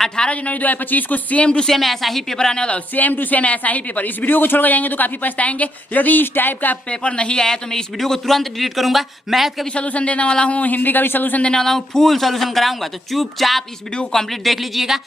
18 जनवरी 2025 को same to same ऐसा ही paper आने वाला हो, सेम टू सेम ऐसा ही पेपर। इस वीडियो को छोड़कर जाएंगे तो काफी पछताएंगे। यदि इस टाइप का पेपर नहीं आया तो मैं इस वीडियो को तुरंत डिलीट करूंगा। मैथ का भी सोल्यूशन देने वाला हूँ, हिंदी का भी सोल्यूशन देने वाला हूँ, फुल सोल्यूशन कराऊंगा। तो चुपचाप इस वीडियो को कंप्लीट देख लीजिएगा।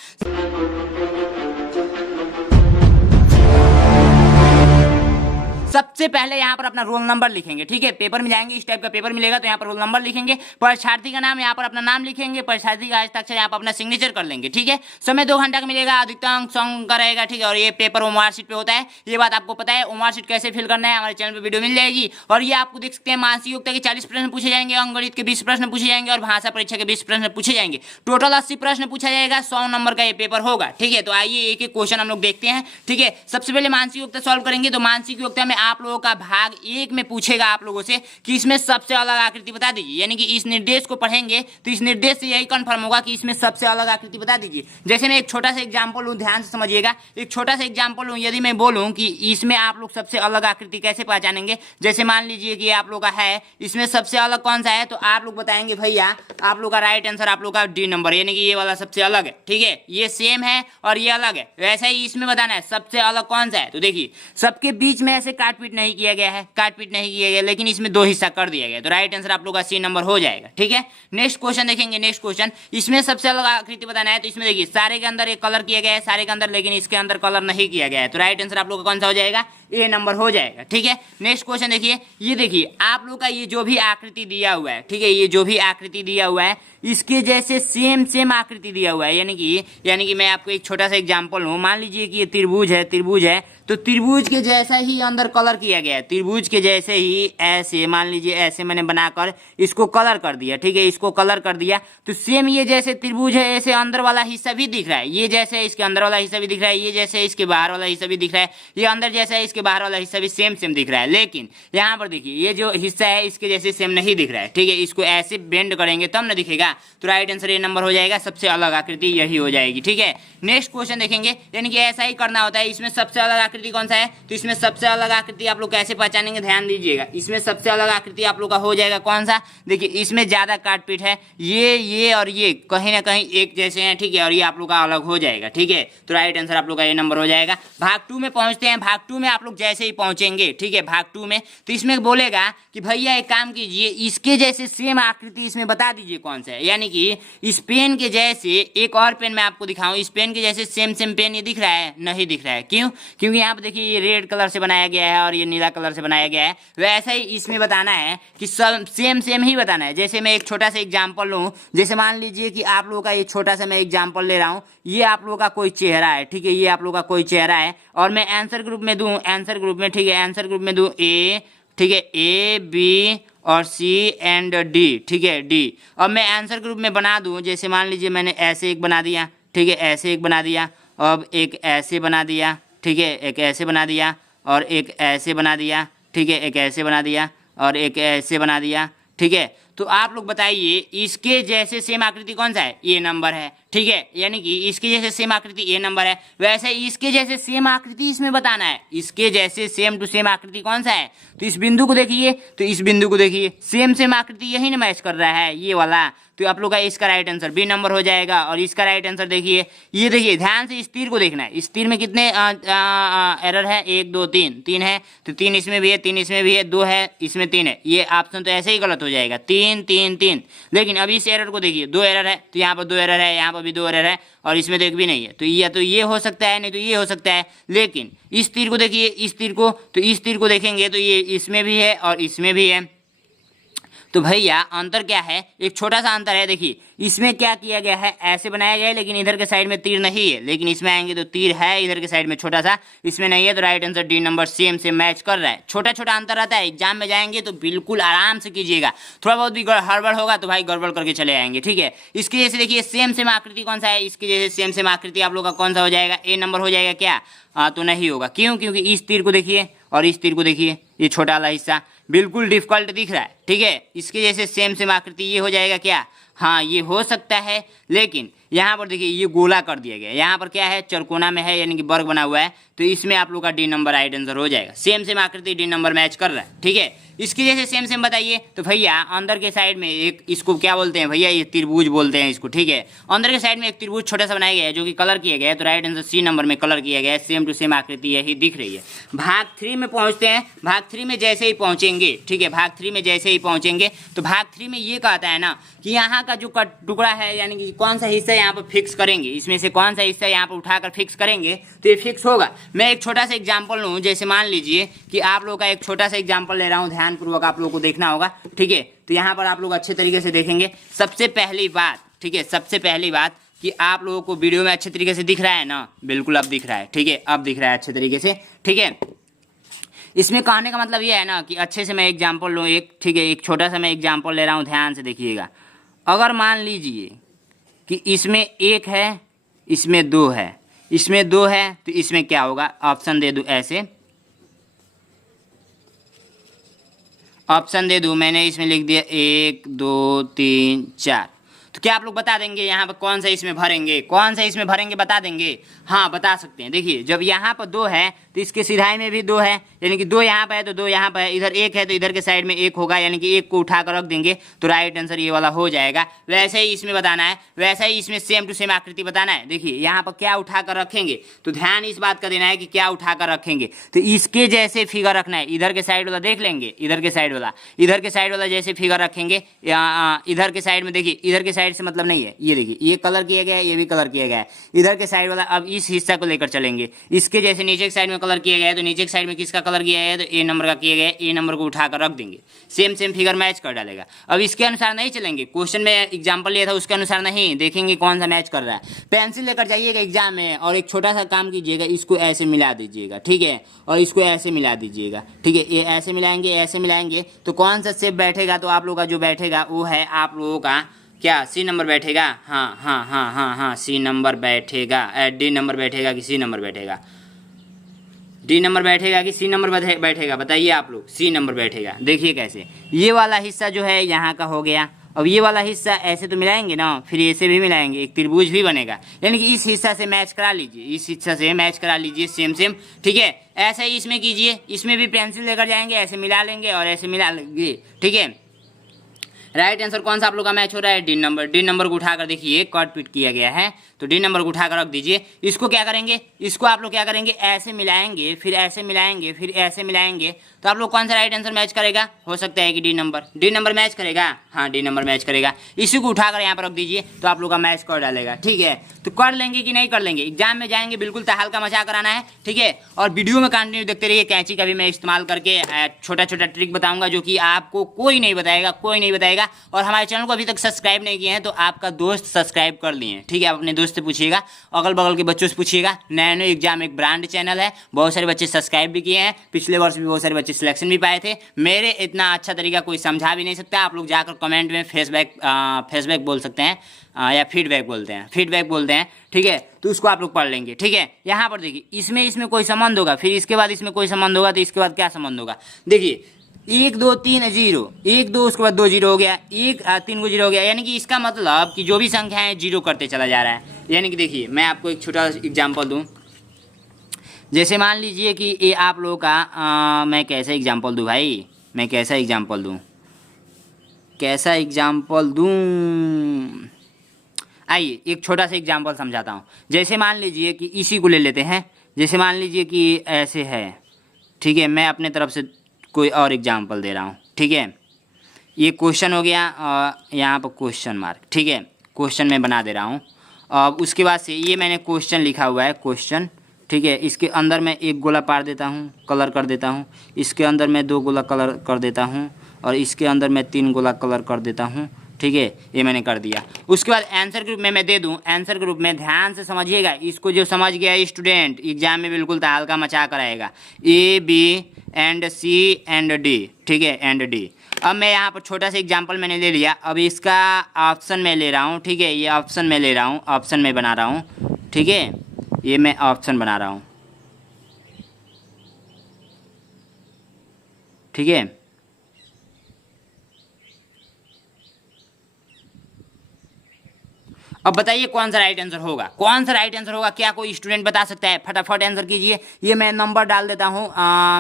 सबसे पहले यहाँ पर अपना रोल नंबर लिखेंगे, ठीक है। पेपर में जाएंगे, इस टाइप का पेपर मिलेगा तो यहाँ पर रोल नंबर लिखेंगे, परीक्षार्थी का नाम, यहाँ पर अपना नाम लिखेंगे, परीक्षार्थी का हस्ताक्षर, यहाँ पर अपना सिग्नेचर कर लेंगे, ठीक है। समय 2 घंटा का मिलेगा, अधिकतम अंक का रहेगा, ठीक है। और ये पेपर ओमआर शीट पे होता है, ये बात आपको पता है। ओमआर शीट कैसे फिल करना है हमारे चैनल पर वीडियो मिल जाएगी। और ये आपको देख सकते हैं मानसिक योग्यता के 40 प्रश्न पूछे जाएंगे, अंकगणित के 20 प्रश्न पूछे जाएंगे और भाषा परीक्षा के 20 प्रश्न पूछे जाएंगे। टोटल 80 प्रश्न पूछा जाएगा, 100 नंबर का ये पेपर होगा, ठीक है। तो आइए एक एक क्वेश्चन हम लोग देखते हैं, ठीक है। सबसे पहले मानसिक योग्यता सॉल्व करेंगे। तो मानसिक योग्यता में आप लोगों का भाग 1 में पूछेगा आप लोगों से कि इसमें सबसे अलग आकृति बता दीजिए। यानी कि इस निर्देश को पढ़ेंगे तो इस निर्देश से यही कंफर्म होगा कि इसमें सबसे अलग आकृति बता दीजिए। जैसे मैं एक छोटा सा एग्जांपल लूं, ध्यान से समझिएगा। एक छोटा सा एग्जांपल लूं, यदि मैं बोलूं कि इसमें आप लोग सबसे अलग आकृति कैसे पहचानेंगे। जैसे मान लीजिए कि आप लोग का है, इसमें सबसे अलग कौन सा है, तो आप लोग बताएंगे भैया आप लोग का राइट आंसर आप लोग का डी नंबर, यानी कि ये वाला सबसे अलग है, ठीक है। ये सेम है और ये अलग है, वैसे ही इसमें बताना है सबसे अलग कौन सा है। तो देखिए सबके बीच में ऐसे काटपीट नहीं किया गया है, काटपीट नहीं किया गया, लेकिन इसमें 2 हिस्सा कर दिया गया। तो राइट आंसर आप लोग का सी नंबर हो जाएगा, ठीक है। नेक्स्ट क्वेश्चन देखेंगे। नेक्स्ट क्वेश्चन, इसमें सबसे अलग आकृति बताना है। तो इसमें देखिए सारे के अंदर एक कलर किया गया है, सारे के अंदर, लेकिन इसके अंदर कलर नहीं किया गया है। तो राइट आंसर आप लोग का कौन सा हो जाएगा, ए नंबर हो जाएगा, ठीक है। नेक्स्ट क्वेश्चन देखिए, ये देखिए आप लोग का ये जो भी आकृति दिया हुआ है, ठीक है, ये जो भी आकृति दिया हुआ है इसके जैसे सेम आकृति दिया हुआ है। यानी कि मैं आपको एक छोटा सा एग्जांपल लूं, मान लीजिए कि ये त्रिभुज है, तो त्रिभुज के जैसा ही अंदर कलर किया गया है, त्रिभुज के जैसे ही ऐसे, मान लीजिए ऐसे मैंने बनाकर इसको कलर कर दिया, ठीक है, इसको कलर कर दिया। तो सेम ये जैसे त्रिभुज है ऐसे अंदर वाला हिस्सा भी दिख रहा है, ये जैसे इसके अंदर वाला हिस्सा भी दिख रहा है, ये जैसे इसके बाहर वाला हिस्सा भी दिख रहा है, ये अंदर जैसा है इसके बाहर वाला हिस्सा भी सेम दिख रहा है। लेकिन यहाँ पर देखिए ये जो हिस्सा है इसके जैसे सेम नहीं दिख रहा है, ठीक है। इसको ऐसे बेंड करेंगे तब ना दिखेगा। तो राइट आंसर ये नंबर हो जाएगा, सबसे अलग आकृति यही हो जाएगी, ठीक है। नेक्स्ट क्वेश्चन देखेंगे, यानी कि ऐसा ही करना होता है। इसमें सबसे अलग आकृति कौन सा है, तो इसमें सबसे अलग आकृति आप लोग कैसे पहचानेंगे, ध्यान दीजिएगा। इसमें सबसे अलग आकृति आप लोग का हो जाएगा कौन सा, देखिए इसमें ज्यादा काटपीट है, ये और ये कहीं ना कहीं एक जैसे हैं, ठीक है, और ये आप लोग का अलग हो जाएगा, ठीक है। तो राइट आंसर आप लोग का ये नंबर हो जाएगा। भाग 2 में पहुंचते हैं। भाग 2 में आप लोग जैसे ही पहुंचेंगे, ठीक है, भाग 2 में तो इसमें बोलेगा कि भैया एक काम कीजिए, इसके जैसे सेम आकृति इसमें बता दीजिए कौन सा है। यानी कि इस पेन के जैसे एक और पेन मैं आपको दिखाऊं, इस पेन के जैसे सेम पेन ये दिख रहा है, नहीं दिख रहा है। क्यों, क्योंकि यहाँ पर देखिए ये रेड कलर से बनाया गया है और ये नीला कलर से बनाया गया है। वैसा ही इसमें बताना है कि सब सेम ही बताना है। जैसे मैं एक छोटा सा एग्जांपल लूं, जैसे मान लीजिए कि आप लोगों का ये छोटा सा मैं एग्जांपल ले रहा हूं, ये आप लोगों का कोई चेहरा है, ठीक है, ये आप लोगों का कोई चेहरा है और मैं आंसर ग्रुप में दूं, आंसर ग्रुप में, ठीक है, आंसर ग्रुप में दूं ए, ठीक है, ए बी और सी एंड डी, ठीक है, डी। अब मैं आंसर ग्रुप में बना दूं, जैसे मान लीजिए मैंने ऐसे एक बना दिया, ठीक है, ऐसे एक बना दिया, अब एक ऐसे बना दिया, ठीक है, एक ऐसे बना दिया और एक ऐसे बना दिया, ठीक है, एक ऐसे बना दिया और एक ऐसे बना दिया, ठीक है। तो आप लोग बताइए इसके जैसे सेम आकृति कौन सा है, ये नंबर है, ठीक है। यानी कि इसके जैसे सेम आकृति ये नंबर है, वैसे इसके जैसे सेम आकृति इसमें बताना है। इसके जैसे सेम टू सेम आकृति कौन सा है, तो इस बिंदु को देखिए, तो इस बिंदु को देखिए, सेम आकृति यही ना मैच कर रहा है, ये वाला। तो आप लोग का इसका राइट आंसर बी नंबर हो जाएगा। और इसका राइट आंसर देखिए, ये देखिए ध्यान से इस तीर को देखना है। इस तीर में कितने एरर है, 1 2 3 है, तो 3 इसमें भी है, 3 इसमें भी है, 2 है, इसमें 3 है। ये ऑप्शन तो ऐसे ही गलत हो जाएगा, 3 3 3। लेकिन अभी इस एरर को देखिए, 2 एरर है, तो यहाँ पर 2 एरर है, यहाँ पर भी 2 एरर है और इसमें तो एक भी नहीं है। तो या तो ये हो सकता है, नहीं तो ये हो सकता है। लेकिन इस तीर को देखिए, इस तीर को, तो इस तीर को देखेंगे तो ये इसमें भी है और इसमें भी है। तो भैया अंतर क्या है, एक छोटा सा अंतर है। देखिए इसमें क्या किया गया है, ऐसे बनाया गया है, लेकिन इधर के साइड में तीर नहीं है। लेकिन इसमें आएंगे तो तीर है इधर के साइड में छोटा सा, इसमें नहीं है। तो right answer D number same से मैच कर रहा है। छोटा छोटा अंतर रहता है, एग्जाम में जाएंगे तो बिल्कुल आराम से कीजिएगा। थोड़ा बहुत भी हड़बड़ होगा तो भाई गड़बड़ करके चले आएंगे, ठीक है। इसके जैसे देखिए सेम आकृति कौन सा है, इसके जैसे सेम आकृति आप लोग का कौन सा हो जाएगा, ए नंबर हो जाएगा क्या, तो नहीं होगा। क्यों, क्योंकि इस तीर को देखिए और इस तीर को देखिए, ये छोटा वाला हिस्सा बिल्कुल डिफिकल्ट दिख रहा है, ठीक है। इसके जैसे सेम आकृति ये हो जाएगा क्या, हाँ ये हो सकता है। लेकिन यहाँ पर देखिए ये गोला कर दिया गया, यहाँ पर क्या है, चरकोना में है, यानी कि वर्ग बना हुआ है। तो इसमें आप लोग का डी नंबर राइट आंसर हो जाएगा। सेम आकृति डी नंबर मैच कर रहा है, ठीक है। इसकी जैसे सेम सेम बताइए। तो भैया अंदर के साइड में एक, इसको क्या बोलते हैं भैया, ये त्रिभुज बोलते हैं इसको, ठीक है। अंदर के साइड में एक त्रिभुज छोटा सा बनाया गया है जो कि कलर किया गया है, तो राइट आंसर सी नंबर में कलर किया गया है। सेम टू सेम आकृति यही दिख रही है। भाग 3 में पहुंचते हैं। भाग 3 में जैसे ही पहुंचेंगे, ठीक है, भाग 3 में जैसे ही पहुंचेंगे तो भाग 3 में ये कहता है ना कि यहाँ का जो टुकड़ा है, यानी कि कौन सा हिस्सा यहाँ पर फिक्स करेंगे, इसमें से कौन सा हिस्सा यहाँ पर उठाकर फिक्स करेंगे तो ये फिक्स होगा। मैं एक छोटा सा एग्जांपल लूँ, जैसे मान लीजिए कि आप लोगों का एक छोटा सा एग्जांपल ले रहा हूँ, ध्यानपूर्वक आप लोगों को देखना होगा, ठीक है। तो यहाँ पर आप लोग अच्छे तरीके से देखेंगे। सबसे पहली बात, ठीक है, सबसे पहली बात कि आप लोगों को वीडियो में अच्छे तरीके से दिख रहा है ना, बिल्कुल अब दिख रहा है, ठीक है, अब दिख रहा है अच्छे तरीके से, ठीक है। इसमें कहने का मतलब ये है ना कि अच्छे से मैं एग्जांपल लूँ एक, ठीक है, एक छोटा सा मैं एग्जांपल ले रहा हूँ, ध्यान से देखिएगा। अगर मान लीजिए कि इसमें 1 है, इसमें 2 है, इसमें 2 है, तो इसमें क्या होगा, ऑप्शन दे दूँ ऐसे, ऑप्शन दे दूँ मैंने, इसमें लिख दिया 1 2 3 4। तो क्या आप लोग बता देंगे यहाँ पर कौन सा इसमें भरेंगे, कौन सा इसमें भरेंगे, बता देंगे? हाँ बता सकते हैं। देखिए जब यहाँ पर 2 है तो इसके सिधाई में भी 2 है, यानी कि 2 यहाँ पर है तो 2 यहाँ पर है, इधर 1 है तो इधर के साइड में 1 होगा, यानी कि 1 को उठा कर रख देंगे तो राइट आंसर ये वाला हो जाएगा। वैसे ही इसमें बताना है, वैसे ही इसमें सेम टू सेम आकृति बताना है। देखिए यहाँ पर क्या उठा कर रखेंगे, तो ध्यान इस बात का देना है कि क्या उठा कर रखेंगे, तो इसके जैसे फिगर रखना है। इधर के साइड वाला देख लेंगे, इधर के साइड वाला, इधर के साइड वाला जैसे फिगर रखेंगे, इधर के साइड में देखिए, इधर के साइड से मतलब नहीं है, ये देखिए ये कलर किया गया है, ये भी कलर किया गया है, इधर के साइड वाला। अब इस हिस्सा को लेकर चलेंगे, इसके जैसे नीचे के साइड में कलर किया गया है, तो नीचे के साइड में किसका कलर किया है, तो ए नंबर का किया गया है, ए नंबर को उठाकर रख देंगे, सेम सेम फिगर मैच कर डालेगा। अब इसके अनुसार नहीं चलेंगे, क्वेश्चन में एग्जाम्पल लिया था उसके अनुसार नहीं, देखेंगे कौन सा मैच कर रहा है। पेंसिल लेकर जाइएगा एग्जाम में और एक छोटा सा काम कीजिएगा, इसको ऐसे मिला दीजिएगा, ठीक है, और इसको ऐसे मिला दीजिएगा, ठीक है, ये ऐसे मिलाएंगे, ऐसे मिलाएंगे तो कौन सा शेप बैठेगा, तो आप लोगों का जो बैठेगा वो है आप लोगों का क्या, सी नंबर बैठेगा। हाँ हाँ हाँ हाँ हाँ, सी नंबर बैठेगा, डी नंबर बैठेगा कि सी नंबर बैठेगा, डी नंबर बैठेगा कि सी नंबर बैठेगा, बताइए आप लोग। सी नंबर बैठेगा। देखिए कैसे, ये वाला हिस्सा जो है यहाँ का हो गया। अब ये वाला हिस्सा ऐसे तो मिलाएंगे ना, फिर ऐसे भी मिलाएंगे, एक त्रिभुज भी बनेगा, यानी कि इस हिस्सा से मैच करा लीजिए, इस हिस्सा से मैच करा लीजिए सेम सेम, ठीक है। ऐसे ही इसमें कीजिए, इसमें भी पेंसिल लेकर जाएंगे, ऐसे मिला लेंगे और ऐसे मिला लेंगे, ठीक है। राइट आंसर कौन सा आप लोग का मैच हो रहा है, डी नंबर। डी नंबर को उठाकर देखिए कट पिट किया गया है, तो डी नंबर को उठाकर रख दीजिए। इसको क्या करेंगे, इसको आप लोग क्या करेंगे, ऐसे मिलाएंगे, फिर ऐसे मिलाएंगे, फिर ऐसे मिलाएंगे, तो आप लोग कौन सा राइट आंसर मैच करेगा, हो सकता है कि D number. D number match करेगा, हाँ डी नंबर मैच करेगा। इसी को उठाकर यहाँ पर रख दीजिए तो आप लोग का मैच कर डालेगा, ठीक है। तो कर लेंगे कि नहीं कर लेंगे, एग्जाम में जाएंगे बिल्कुल तहलका मचा कराना है, ठीक है। और वीडियो में कंटिन्यू देखते रहिए, कैंची का भी मैं इस्तेमाल करके छोटा छोटा ट्रिक बताऊंगा जो कि आपको कोई नहीं बताएगा, कोई नहीं बताएगा। और हमारे चैनल को अभी तक सब्सक्राइब नहीं किए हैं तो आपका दोस्त सब्सक्राइब कर लिए हैं, ठीक है। आप अपने दोस्त से पूछिएगा, अगल बगल के बच्चों से पूछिएगा। नैनो एग्जाम एक ब्रांड चैनल है, बहुत सारे बच्चे सब्सक्राइब भी किए हैं, पिछले वर्ष भी बहुत सारे बच्चे सिलेक्शन भी पाए थे। मेरे इतना अच्छा तरीका कोई समझा भी नहीं सकता, आप लोग जाकर कमेंट में फेसबैक बोल सकते हैं, या फीडबैक बोलते हैं, फीडबैक बोलते हैं, ठीक है। तो उसको आप लोग पढ़ लेंगे, ठीक है। यहाँ पर देखिए इसमें कोई संबंध होगा, फिर इसके बाद इसमें कोई संबंध होगा, तो इसके बाद क्या संबंध होगा, देखिए 1 2 3 0, 1 2 उसके बाद 2 0 हो गया, 3 को 0 हो गया, यानी कि इसका मतलब कि जो भी संख्या है 0 करते चला जा रहा है। यानी कि देखिए मैं आपको एक छोटा एग्जाम्पल दूँ, जैसे मान लीजिए कि ये आप लोगों का मैं कैसा एग्जाम्पल दूँ भाई, मैं कैसा एग्जाम्पल दूँ, कैसा एग्जाम्पल दूँ, आइए एक छोटा सा एग्जाम्पल समझाता हूँ। जैसे मान लीजिए कि इसी को ले लेते हैं, जैसे मान लीजिए कि ऐसे है, ठीक है। मैं अपने तरफ से कोई और एग्जाम्पल दे रहा हूँ, ठीक है। ये क्वेश्चन हो गया और यहाँ पर क्वेश्चन मार्क, ठीक है, क्वेश्चन मैं बना दे रहा हूँ। अब उसके बाद से ये मैंने क्वेश्चन लिखा हुआ है, क्वेश्चन, ठीक है। इसके अंदर मैं एक गोला पार देता हूँ, कलर कर देता हूँ, इसके अंदर मैं 2 गोला कलर कर देता हूँ, और इसके अंदर मैं 3 गोला कलर कर देता हूँ, ठीक है। ये मैंने कर दिया। उसके बाद आंसर के रूप में मैं दे दूं, आंसर के रूप में ध्यान से समझिएगा, इसको जो समझ गया स्टूडेंट एग्जाम में बिल्कुल तहलका मचा कर आएगा। A B and C and D, ठीक है, एंड डी। अब मैं यहाँ पर छोटा सा एग्जाम्पल मैंने ले लिया, अब इसका ऑप्शन मैं ले रहा हूँ, ठीक है। ये ऑप्शन मैं ले रहा हूँ, ऑप्शन मैं बना रहा हूँ, ठीक है। ये मैं ऑप्शन बना रहा हूँ, ठीक है। अब बताइए कौन सा राइट आंसर होगा, कौन सा राइट आंसर होगा, क्या कोई स्टूडेंट बता सकता है, फटाफट आंसर कीजिए। ये मैं नंबर डाल देता हूँ,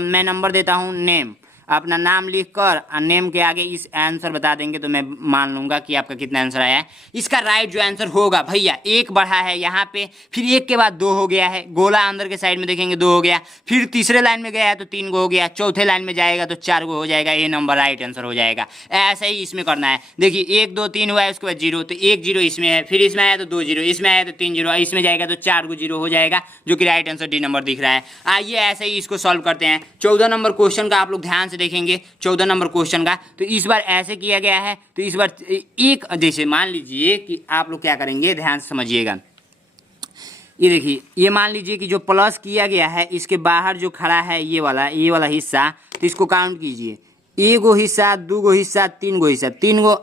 मैं नंबर देता हूँ नेम, अपना नाम लिख कर नेम के आगे इस आंसर बता देंगे तो मैं मान लूंगा कि आपका कितना आंसर आया है। इसका राइट जो आंसर होगा भैया, एक बढ़ा है यहाँ पे, फिर एक के बाद 2 हो गया है, गोला अंदर के साइड में देखेंगे 2 हो गया, फिर तीसरे लाइन में गया है तो 3 गो हो गया, चौथे लाइन में जाएगा तो 4 गो हो जाएगा, ये नंबर राइट आंसर हो जाएगा। ऐसा ही इसमें करना है। देखिए 1 2 3 हुआ है, उसके बाद 0, तो 1 0 इसमें है, फिर इसमें आया तो 2 0, इसमें आया तो 3 0, इसमें जाएगा तो 4 गो 0 हो जाएगा, जो कि राइट आंसर डी नंबर दिख रहा है। आइए ऐसे ही इसको सॉल्व करते हैं। 14 नंबर क्वेश्चन का आप लोग ध्यान से देखेंगे। 14 नंबर क्वेश्चन का तो इस बार ऐसे किया गया है, तो इस बार एक जैसे मान लीजिए कि आप लोग क्या करेंगे, ध्यान से समझिएगा। ये देखिए, ये मान लीजिए कि जो प्लस किया गया है इसके बाहर जो खड़ा है ये वाला हिस्सा, तो इसको काउंट कीजिए। 1 गो हिस्सा, 2 गो हिस्सा, 3 गो हिस्सा, 3 गो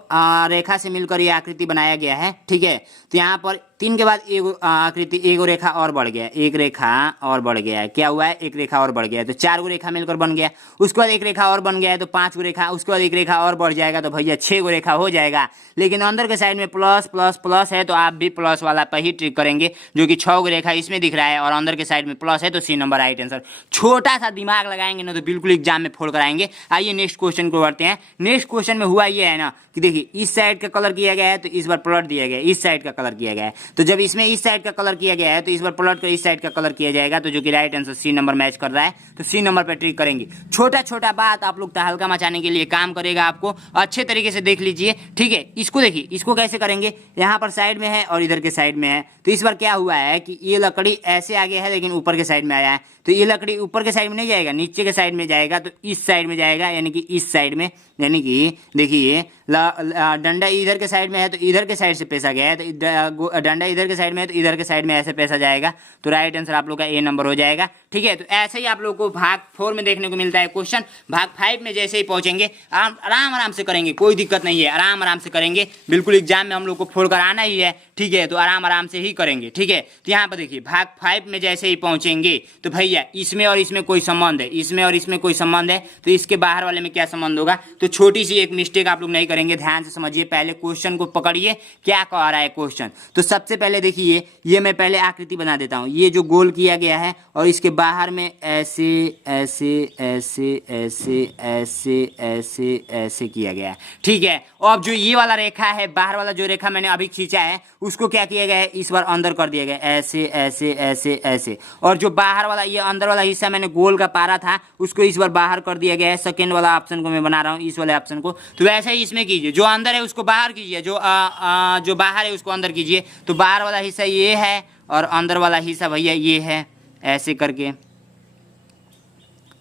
रेखा से मिलकर ये आकृति बनाया गया है। ठीक है, तो यहाँ पर 3 के बाद एक आकृति, 1 रेखा और बढ़ गया, 1 रेखा और बढ़ गया है। क्या हुआ है, 1 रेखा और बढ़ गया है, तो 4 गो रेखा मिलकर बन गया। उसके बाद 1 रेखा और बन गया है तो 5 गो रेखा, उसके बाद 1 रेखा और बढ़ जाएगा तो भैया 6 गो रेखा हो जाएगा। लेकिन अंदर के साइड में प्लस प्लस प्लस है तो आप भी प्लस वाला पर ही ट्रिक करेंगे, जो कि 6 गो रेखा इसमें दिख रहा है और अंदर के साइड में प्लस है, तो सी नंबर राइट आंसर। छोटा सा दिमाग लगाएंगे ना तो बिल्कुल एग्जाम में फोड़ कर आएंगे। आइए नेक्स्ट क्वेश्चन को बढ़ते हैं। नेक्स्ट क्वेश्चन में हुआ ये है ना कि देखिए, इस साइड का कलर किया गया है तो इस बार पलट दिया गया है, इस साइड का कलर किया गया है, तो जब इसमें इस साइड का कलर किया गया है तो इस बार पलट कर इस साइड का कलर किया जाएगा, तो जो कि right answer C number match कर रहा है, तो सी नंबर पर ट्रिक करेंगे। छोटा छोटा बात आप लोग तहलका मचाने के लिए काम करेगा, आपको अच्छे तरीके से देख लीजिए। ठीक है, इसको देखिए, इसको कैसे करेंगे, यहाँ पर साइड में है और इधर के साइड में है, तो इस बार क्या हुआ है कि ये लकड़ी ऐसे आगे है लेकिन ऊपर के साइड में आया है, तो ये लकड़ी ऊपर के साइड में नहीं जाएगा, नीचे के साइड में जाएगा, तो इस साइड में जाएगा, यानी कि इस साइड में, यानी कि देखिए डंडा इधर के साइड में है तो इधर के साइड से पेशा गया है, तो डंडा इधर के साइड में है तो इधर के साइड में ऐसे पेशा जाएगा, तो राइट आंसर आप लोग का ए नंबर हो जाएगा। ठीक है, तो ऐसे ही आप लोग को भाग 4 में देखने को मिलता है क्वेश्चन। भाग 5 में जैसे ही पहुंचेंगे आराम आराम से करेंगे, कोई दिक्कत नहीं है, आराम आराम से करेंगे, बिल्कुल एग्जाम में हम लोग को फोड़ कर आना ही है। ठीक है, तो आराम आराम से ही करेंगे। ठीक है, तो यहाँ पर देखिए भाग 5 में जैसे ही पहुंचेंगे तो भैया इसमें और इसमें कोई संबंध है, इसमें और इसमें कोई संबंध है, तो इसके बाहर वाले में क्या संबंध होगा, तो छोटी सी एक मिस्टेक आप लोग नहीं करेंगे, ध्यान से समझिए। पहले क्वेश्चन को पकड़िए, क्या कह रहा है क्वेश्चन। तो सबसे पहले देखिए, ये मैं पहले आकृति बना देता हूँ, ये जो गोल किया गया है और इसके बाहर में ऐसे ऐसे ऐसे ऐसे ऐसे ऐसे ऐसे किया गया है। ठीक है, अब जो ये वाला रेखा है, बाहर वाला जो रेखा मैंने अभी खींचा है, उसको क्या किया गया है, इस बार अंदर कर दिया गया, ऐसे ऐसे ऐसे ऐसे, और जो बाहर वाला ये अंदर वाला हिस्सा मैंने गोल का पारा था उसको इस बार बाहर कर दिया गया है। सेकेंड वाला ऑप्शन को मैं बना रहा हूँ, इस वाले ऑप्शन को, तो वैसे ही इसमें कीजिए, जो अंदर है उसको बाहर कीजिए, जो बाहर है उसको अंदर कीजिए। तो बाहर वाला हिस्सा ये है और अंदर वाला हिस्सा भैया ये है, ऐसे करके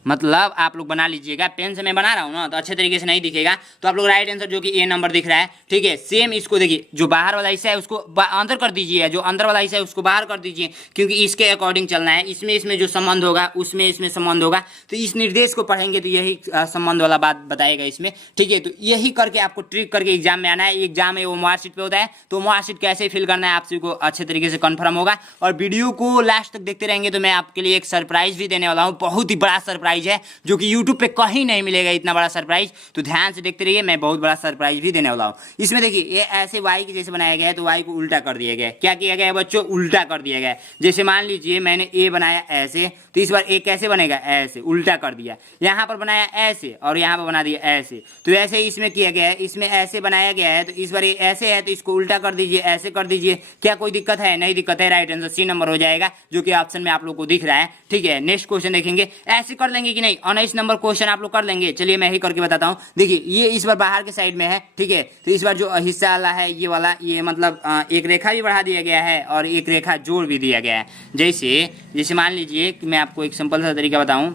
मतलब आप लोग बना लीजिएगा। पेन से मैं बना रहा हूँ ना तो अच्छे तरीके से नहीं दिखेगा, तो आप लोग राइट आंसर जो कि ए नंबर दिख रहा है। ठीक है, सेम इसको देखिए, जो बाहर वाला हिस्सा है उसको अंदर कर दीजिए, जो अंदर वाला हिस्सा है उसको बाहर कर दीजिए, क्योंकि इसके अकॉर्डिंग चलना है। इसमें जो संबंध होगा उसमें इसमें संबंध होगा, तो इस निर्देश को पढ़ेंगे तो यही संबंध वाला बात बताएगा इसमें। ठीक है, तो यही करके आपको ट्रिक करके एग्जाम में आना है। एग्जाम में वो मार्कशीट पे होता है, तो मार्कशीट कैसे फिल करना है आप सभी को अच्छे तरीके से कन्फर्म होगा। और वीडियो को लास्ट तक देखते रहेंगे तो मैं आपके लिए एक सरप्राइज भी देने वाला हूँ, बहुत ही बड़ा सरप्राइज है, जो कि यूट्यूब पे कहीं नहीं मिलेगा इतना बड़ा सरप्राइज। तो ध्यान से देखते रहिए, मैं बहुत बड़ा सरप्राइज भी देने वाला हूँ। इसमें देखिए, ये ऐसे वाई के जैसे बनाया गया है, तो वाई को उल्टा कर दिया गया है। क्या किया गया है बच्चों, उल्टा कर दिया गया है। जैसे मान लीजिए मैंने ए बनाया ऐसे, तो इस बार ए कैसे बनेगा, ऐसे उल्टा कर दिया। यहाँ पर बनाया ऐसे और यहाँ पर बना दिया ऐसे, तो ऐसे ही इसमें किया गया है। इसमें ऐसे बनाया गया है, तो इस बार ये ऐसे है तो इसको उल्टा कर दीजिए, ऐसे कर दीजिए। क्या कोई दिक्कत है, नहीं दिक्कत है, राइट आंसर सी नंबर हो जाएगा, जो कि ऑप्शन में आप लोग को दिख रहा है। ठीक है, नेक्स्ट क्वेश्चन देखेंगे, ऐसे कर लेंगे कि नहीं, 19 नंबर क्वेश्चन आप लोग कर लेंगे। चलिए मैं ही करके बताता हूँ। देखिए, ये इस बार बाहर के साइड में है। ठीक है, तो इस बार जो हिस्सा वाला है ये वाला, ये मतलब एक रेखा भी बढ़ा दिया गया है और एक रेखा जोड़ भी दिया गया है। जैसे मान लीजिए कि मैं आपको एक सिंपल सा तरीका बताऊं,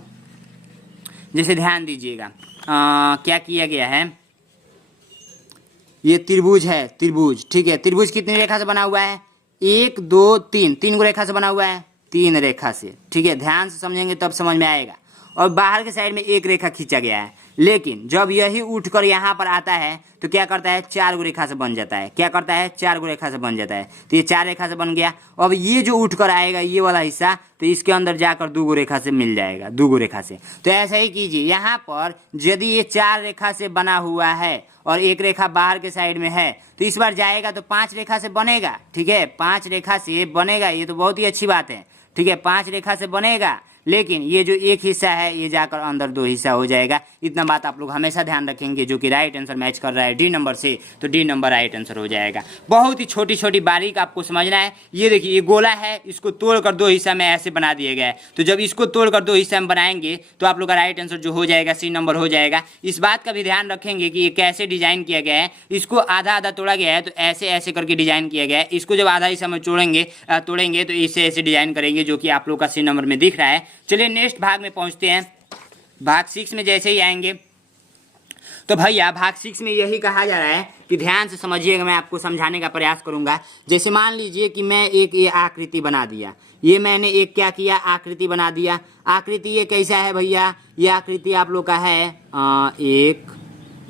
जैसे ध्यान दीजिएगा, क्या किया गया है, ये त्रिभुज है, त्रिभुज। ठीक है, त्रिभुज कितनी रेखा से बना हुआ है, 1 2 3, 3 रेखा से बना हुआ है, 3 रेखा से। ठीक है, ध्यान से समझेंगे तब समझ में आएगा। और बाहर के साइड में एक रेखा खींचा गया है, लेकिन जब यही उठकर यहाँ पर आता है तो क्या करता है, 4 रेखा से बन जाता है। क्या करता है, 4 रेखा से बन जाता है, तो ये 4 रेखा से बन गया। अब ये जो उठकर आएगा ये वाला हिस्सा, तो इसके अंदर जाकर 2 रेखा से मिल जाएगा, 2 रेखा से। तो ऐसा ही कीजिए, यहाँ पर यदि ये 4 रेखा से बना हुआ है और एक रेखा बाहर के साइड में है, तो इस बार जाएगा तो 5 रेखा से बनेगा। ठीक है, 5 रेखा से बनेगा, ये तो बहुत ही अच्छी बात है। ठीक है, 5 रेखा से बनेगा, लेकिन ये जो एक हिस्सा है ये जाकर अंदर दो हिस्सा हो जाएगा। इतना बात आप लोग हमेशा ध्यान रखेंगे। जो कि राइट आंसर मैच कर रहा है डी नंबर से, तो डी नंबर राइट आंसर हो जाएगा। बहुत ही छोटी छोटी बारीक आपको समझना है। ये देखिए ये गोला है, इसको तोड़कर दो हिस्सा में ऐसे बना दिया गया है। तो जब इसको तोड़कर दो हिस्सा में बनाएंगे तो आप लोग का राइट आंसर जो हो जाएगा सी नंबर हो जाएगा। इस बात का भी ध्यान रखेंगे कि ये कैसे डिजाइन किया गया है। इसको आधा आधा तोड़ा गया है तो ऐसे ऐसे करके डिजाइन किया गया है। इसको जब आधा हिस्सा में तोड़ेंगे तो इसे ऐसे डिजाइन करेंगे, जो कि आप लोग का सी नंबर में दिख रहा है। चलिए नेक्स्ट भाग में पहुंचते हैं। भाग 6 में जैसे ही आएंगे तो भैया भाग 6 में यही कहा जा रहा है कि ध्यान से समझिएगा, मैं आपको समझाने का प्रयास करूंगा। जैसे मान लीजिए कि मैं एक ये आकृति बना दिया, ये मैंने एक क्या किया, आकृति बना दिया। आकृति ये कैसा है भैया, ये आकृति आप लोग का है एक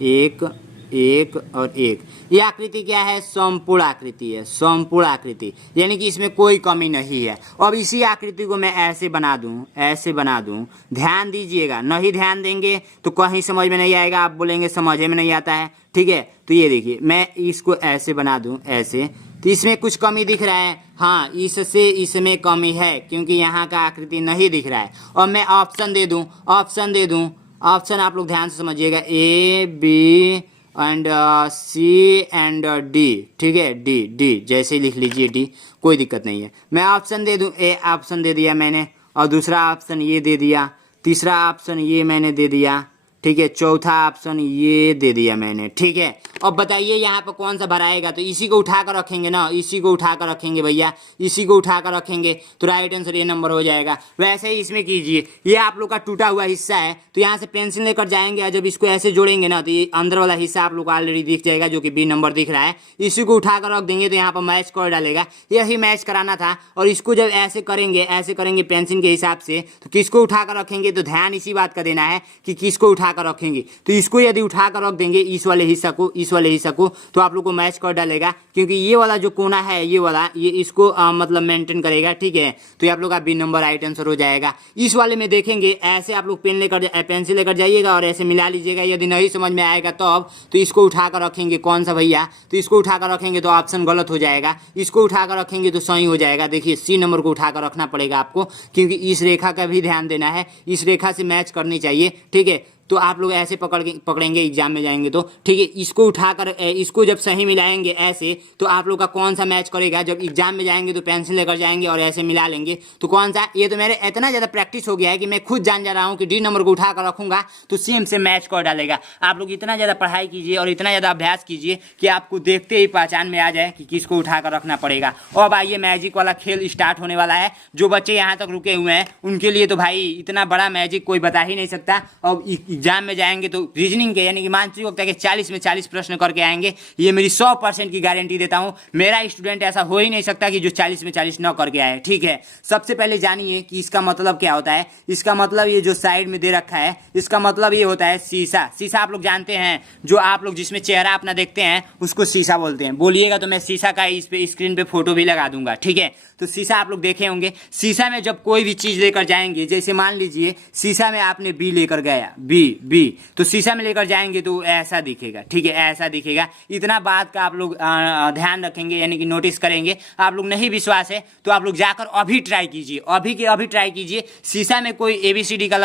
एक एक और एक। ये आकृति क्या है, समपूर्ण आकृति है, समपूर्ण आकृति, यानी कि इसमें कोई कमी नहीं है। अब इसी आकृति को मैं ऐसे बना दूं, ऐसे बना दूं। ध्यान दीजिएगा, नहीं ध्यान देंगे तो कहीं समझ में नहीं आएगा, आप बोलेंगे समझ में नहीं आता है। ठीक है, तो ये देखिए मैं इसको ऐसे बना दूं, ऐसे, तो इसमें कुछ कमी दिख रहा है। हाँ, इससे इसमें कमी है क्योंकि यहाँ का आकृति नहीं दिख रहा है। और मैं ऑप्शन दे दूं, ऑप्शन दे दूं। ऑप्शन आप लोग ध्यान से समझिएगा, A B and C and D. ठीक है, डी डी जैसे लिख लीजिए डी, कोई दिक्कत नहीं है। मैं ऑप्शन दे दूं, ए ऑप्शन दे दिया मैंने, और दूसरा ऑप्शन ये दे दिया, तीसरा ऑप्शन ये मैंने दे दिया। ठीक है, चौथा ऑप्शन ये दे दिया मैंने। ठीक है, अब बताइए यहाँ पर कौन सा भराएगा, तो इसी को उठा कर रखेंगे ना, इसी को उठा कर रखेंगे भैया, इसी को उठा कर रखेंगे तो राइट आंसर ये नंबर हो जाएगा। वैसे ही इसमें कीजिए, ये आप लोग का टूटा हुआ हिस्सा है तो यहाँ से पेंसिल लेकर जाएंगे और जब इसको ऐसे जोड़ेंगे ना तो ये अंदर वाला हिस्सा आप लोग को ऑलरेडी दिख जाएगा, जो कि बी नंबर दिख रहा है। इसी को उठा कर रख देंगे तो यहाँ पर मैच कर डालेगा, यही मैच कराना था। और इसको जब ऐसे करेंगे पेंसिल के हिसाब से, तो किसको उठा कर रखेंगे, तो ध्यान इसी बात का देना है कि किसको उठा कर रखेंगे। तो इसको यदि उठा कर रख देंगे, इस वाले हिस्सा को, इस वाले हिस्सा को, तो आप लोग को मैच कर डालेगा, क्योंकि ये वाला जो कोना है, ये वाला, ये इसको मतलब मेंटेन करेगा। ठीक है, तो आप लोग का बी नंबर राइट आंसर हो जाएगा। इस वाले में देखेंगे ऐसे आप लोग पेंसिल लेकर जाइएगा और ऐसे मिला लीजिएगा। यदि नहीं समझ में आएगा तब तो इसको उठा कर रखेंगे, कौन सा भैया, तो इसको उठा कर रखेंगे तो ऑप्शन गलत हो जाएगा, इसको उठा कर रखेंगे तो सही हो जाएगा। देखिए सी नंबर को उठा कर रखना पड़ेगा आपको, क्योंकि इस रेखा का भी ध्यान देना है, इस रेखा से मैच करनी चाहिए। ठीक है, तो आप लोग ऐसे पकड़ेंगे एग्जाम में जाएंगे तो। ठीक है, इसको उठाकर इसको जब सही मिलाएंगे ऐसे, तो आप लोग का कौन सा मैच करेगा। जब एग्जाम में जाएंगे तो पेंसिल लेकर जाएंगे और ऐसे मिला लेंगे तो कौन सा। ये तो मेरे इतना ज़्यादा प्रैक्टिस हो गया है कि मैं खुद जान जा रहा हूँ कि डी नंबर को उठा कर रखूंगा तो सेम से मैच कर डालेगा। आप लोग इतना ज़्यादा पढ़ाई कीजिए और इतना ज़्यादा अभ्यास कीजिए कि आपको देखते ही पहचान में आ जाए कि किसको उठा कर रखना पड़ेगा। और अब आइए मैजिक वाला खेल स्टार्ट होने वाला है। जो बच्चे यहाँ तक रुके हुए हैं उनके लिए तो भाई इतना बड़ा मैजिक कोई बता ही नहीं सकता। अब एग्जाम में जाएंगे तो रीजनिंग के यानी कि मानसिक वक्ता के 40 में 40 प्रश्न करके आएंगे, ये मेरी 100% की गारंटी देता हूं। मेरा स्टूडेंट ऐसा हो ही नहीं सकता कि जो 40 में 40 न करके आए। ठीक है, सबसे पहले जानिए कि इसका मतलब क्या होता है। इसका मतलब ये जो साइड में दे रखा है, इसका मतलब ये होता है शीशा। शीशा आप लोग जानते हैं, जो आप लोग जिसमें चेहरा अपना देखते हैं उसको शीशा बोलते हैं। बोलिएगा तो मैं शीशा का इस पे स्क्रीन पे फोटो भी लगा दूंगा। ठीक है, तो शीशा आप लोग देखे होंगे। शीशा में जब कोई भी चीज लेकर जाएंगे, जैसे मान लीजिए शीशा में आपने बी लेकर गया, बी तो शीशा में लेकर जाएंगे तो ऐसा दिखेगा। ठीक है, ऐसा दिखेगा। इतना बात का आप लोग ध्यान रखेंगे, यानी कि नोटिस करेंगे। आप लोग नहीं विश्वास है तो आप लोग जाकर अभी ट्राई कीजिए, अभी के अभी ट्राई कीजिए। शीशा में कोई ABCD का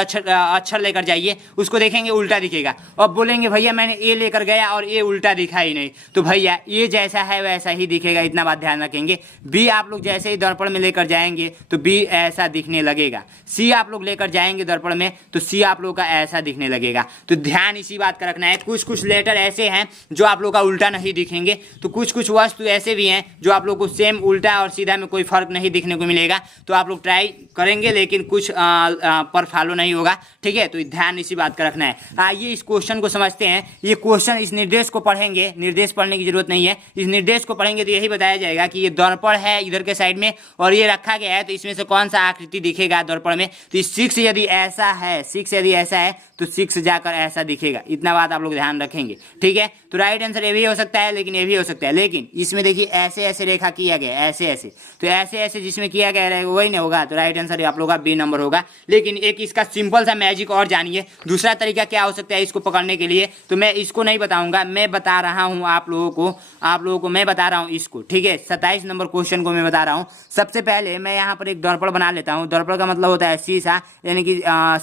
अक्षर लेकर जाइए, उसको देखेंगे उल्टा दिखेगा। अब बोलेंगे भैया मैंने ए लेकर गया और ए उल्टा दिखा ही नहीं, तो भैया ये जैसा है वैसा ही दिखेगा। इतना बात ध्यान रखेंगे। बी आप लोग जैसे ही दर्पण में लेकर जाएंगे तो बी ऐसा दिखने लगेगा। सी आप लोग लेकर जाएंगे दर्पण में तो सी आप लोग का ऐसा दिखने लगेगा। तो ध्यान इसी बात का रखना है। कुछ कुछ लेटर ऐसे हैं जो आप लोग का उल्टा नहीं दिखेंगे, तो कुछ कुछ वस्तु ऐसे भी हैं जो आप लोग को सेम उल्टा और सीधा में कोई फर्क नहीं दिखने को मिलेगा। तो आप लोग ट्राई करेंगे लेकिन कुछ पर फॉलो नहीं होगा। ठीक है, तो ध्यान इसी बात का रखना है। आइए इस क्वेश्चन को समझते हैं। ये क्वेश्चन, इस निर्देश को पढ़ेंगे, निर्देश पढ़ने की जरूरत नहीं है। इस निर्देश को पढ़ेंगे तो यही बताया जाएगा कि ये दर्पण है इधर के साइड में और ये रखा गया है, तो इसमें से कौन सा आकृति दिखेगा दर्पण में। तो 6 यदि ऐसा है, 6 यदि ऐसा है तो 6 जाकर ऐसा दिखेगा। इतना बात आप लोग ध्यान रखेंगे। ठीक है, तो राइट आंसर ये भी हो सकता है, लेकिन ये भी हो सकता है। लेकिन इसमें देखिए ऐसे ऐसे रेखा किया गया, ऐसे ऐसे, तो ऐसे ऐसे जिसमें किया गया है वही नहीं होगा, तो राइट आंसर आप लोगों का बी नंबर होगा। लेकिन एक इसका सिंपल सा मैजिक और जानिए, दूसरा तरीका क्या हो सकता है इसको पकड़ने के लिए, तो मैं इसको नहीं बताऊंगा, मैं बता रहा हूँ आप लोगों को मैं बता रहा हूँ इसको, ठीक है। 27 नंबर क्वेश्चन को मैं बता रहा हूँ। सबसे पहले मैं यहाँ पर एक दर्पण बना लेता हूँ। दर्पण का मतलब होता है शीशा, यानी कि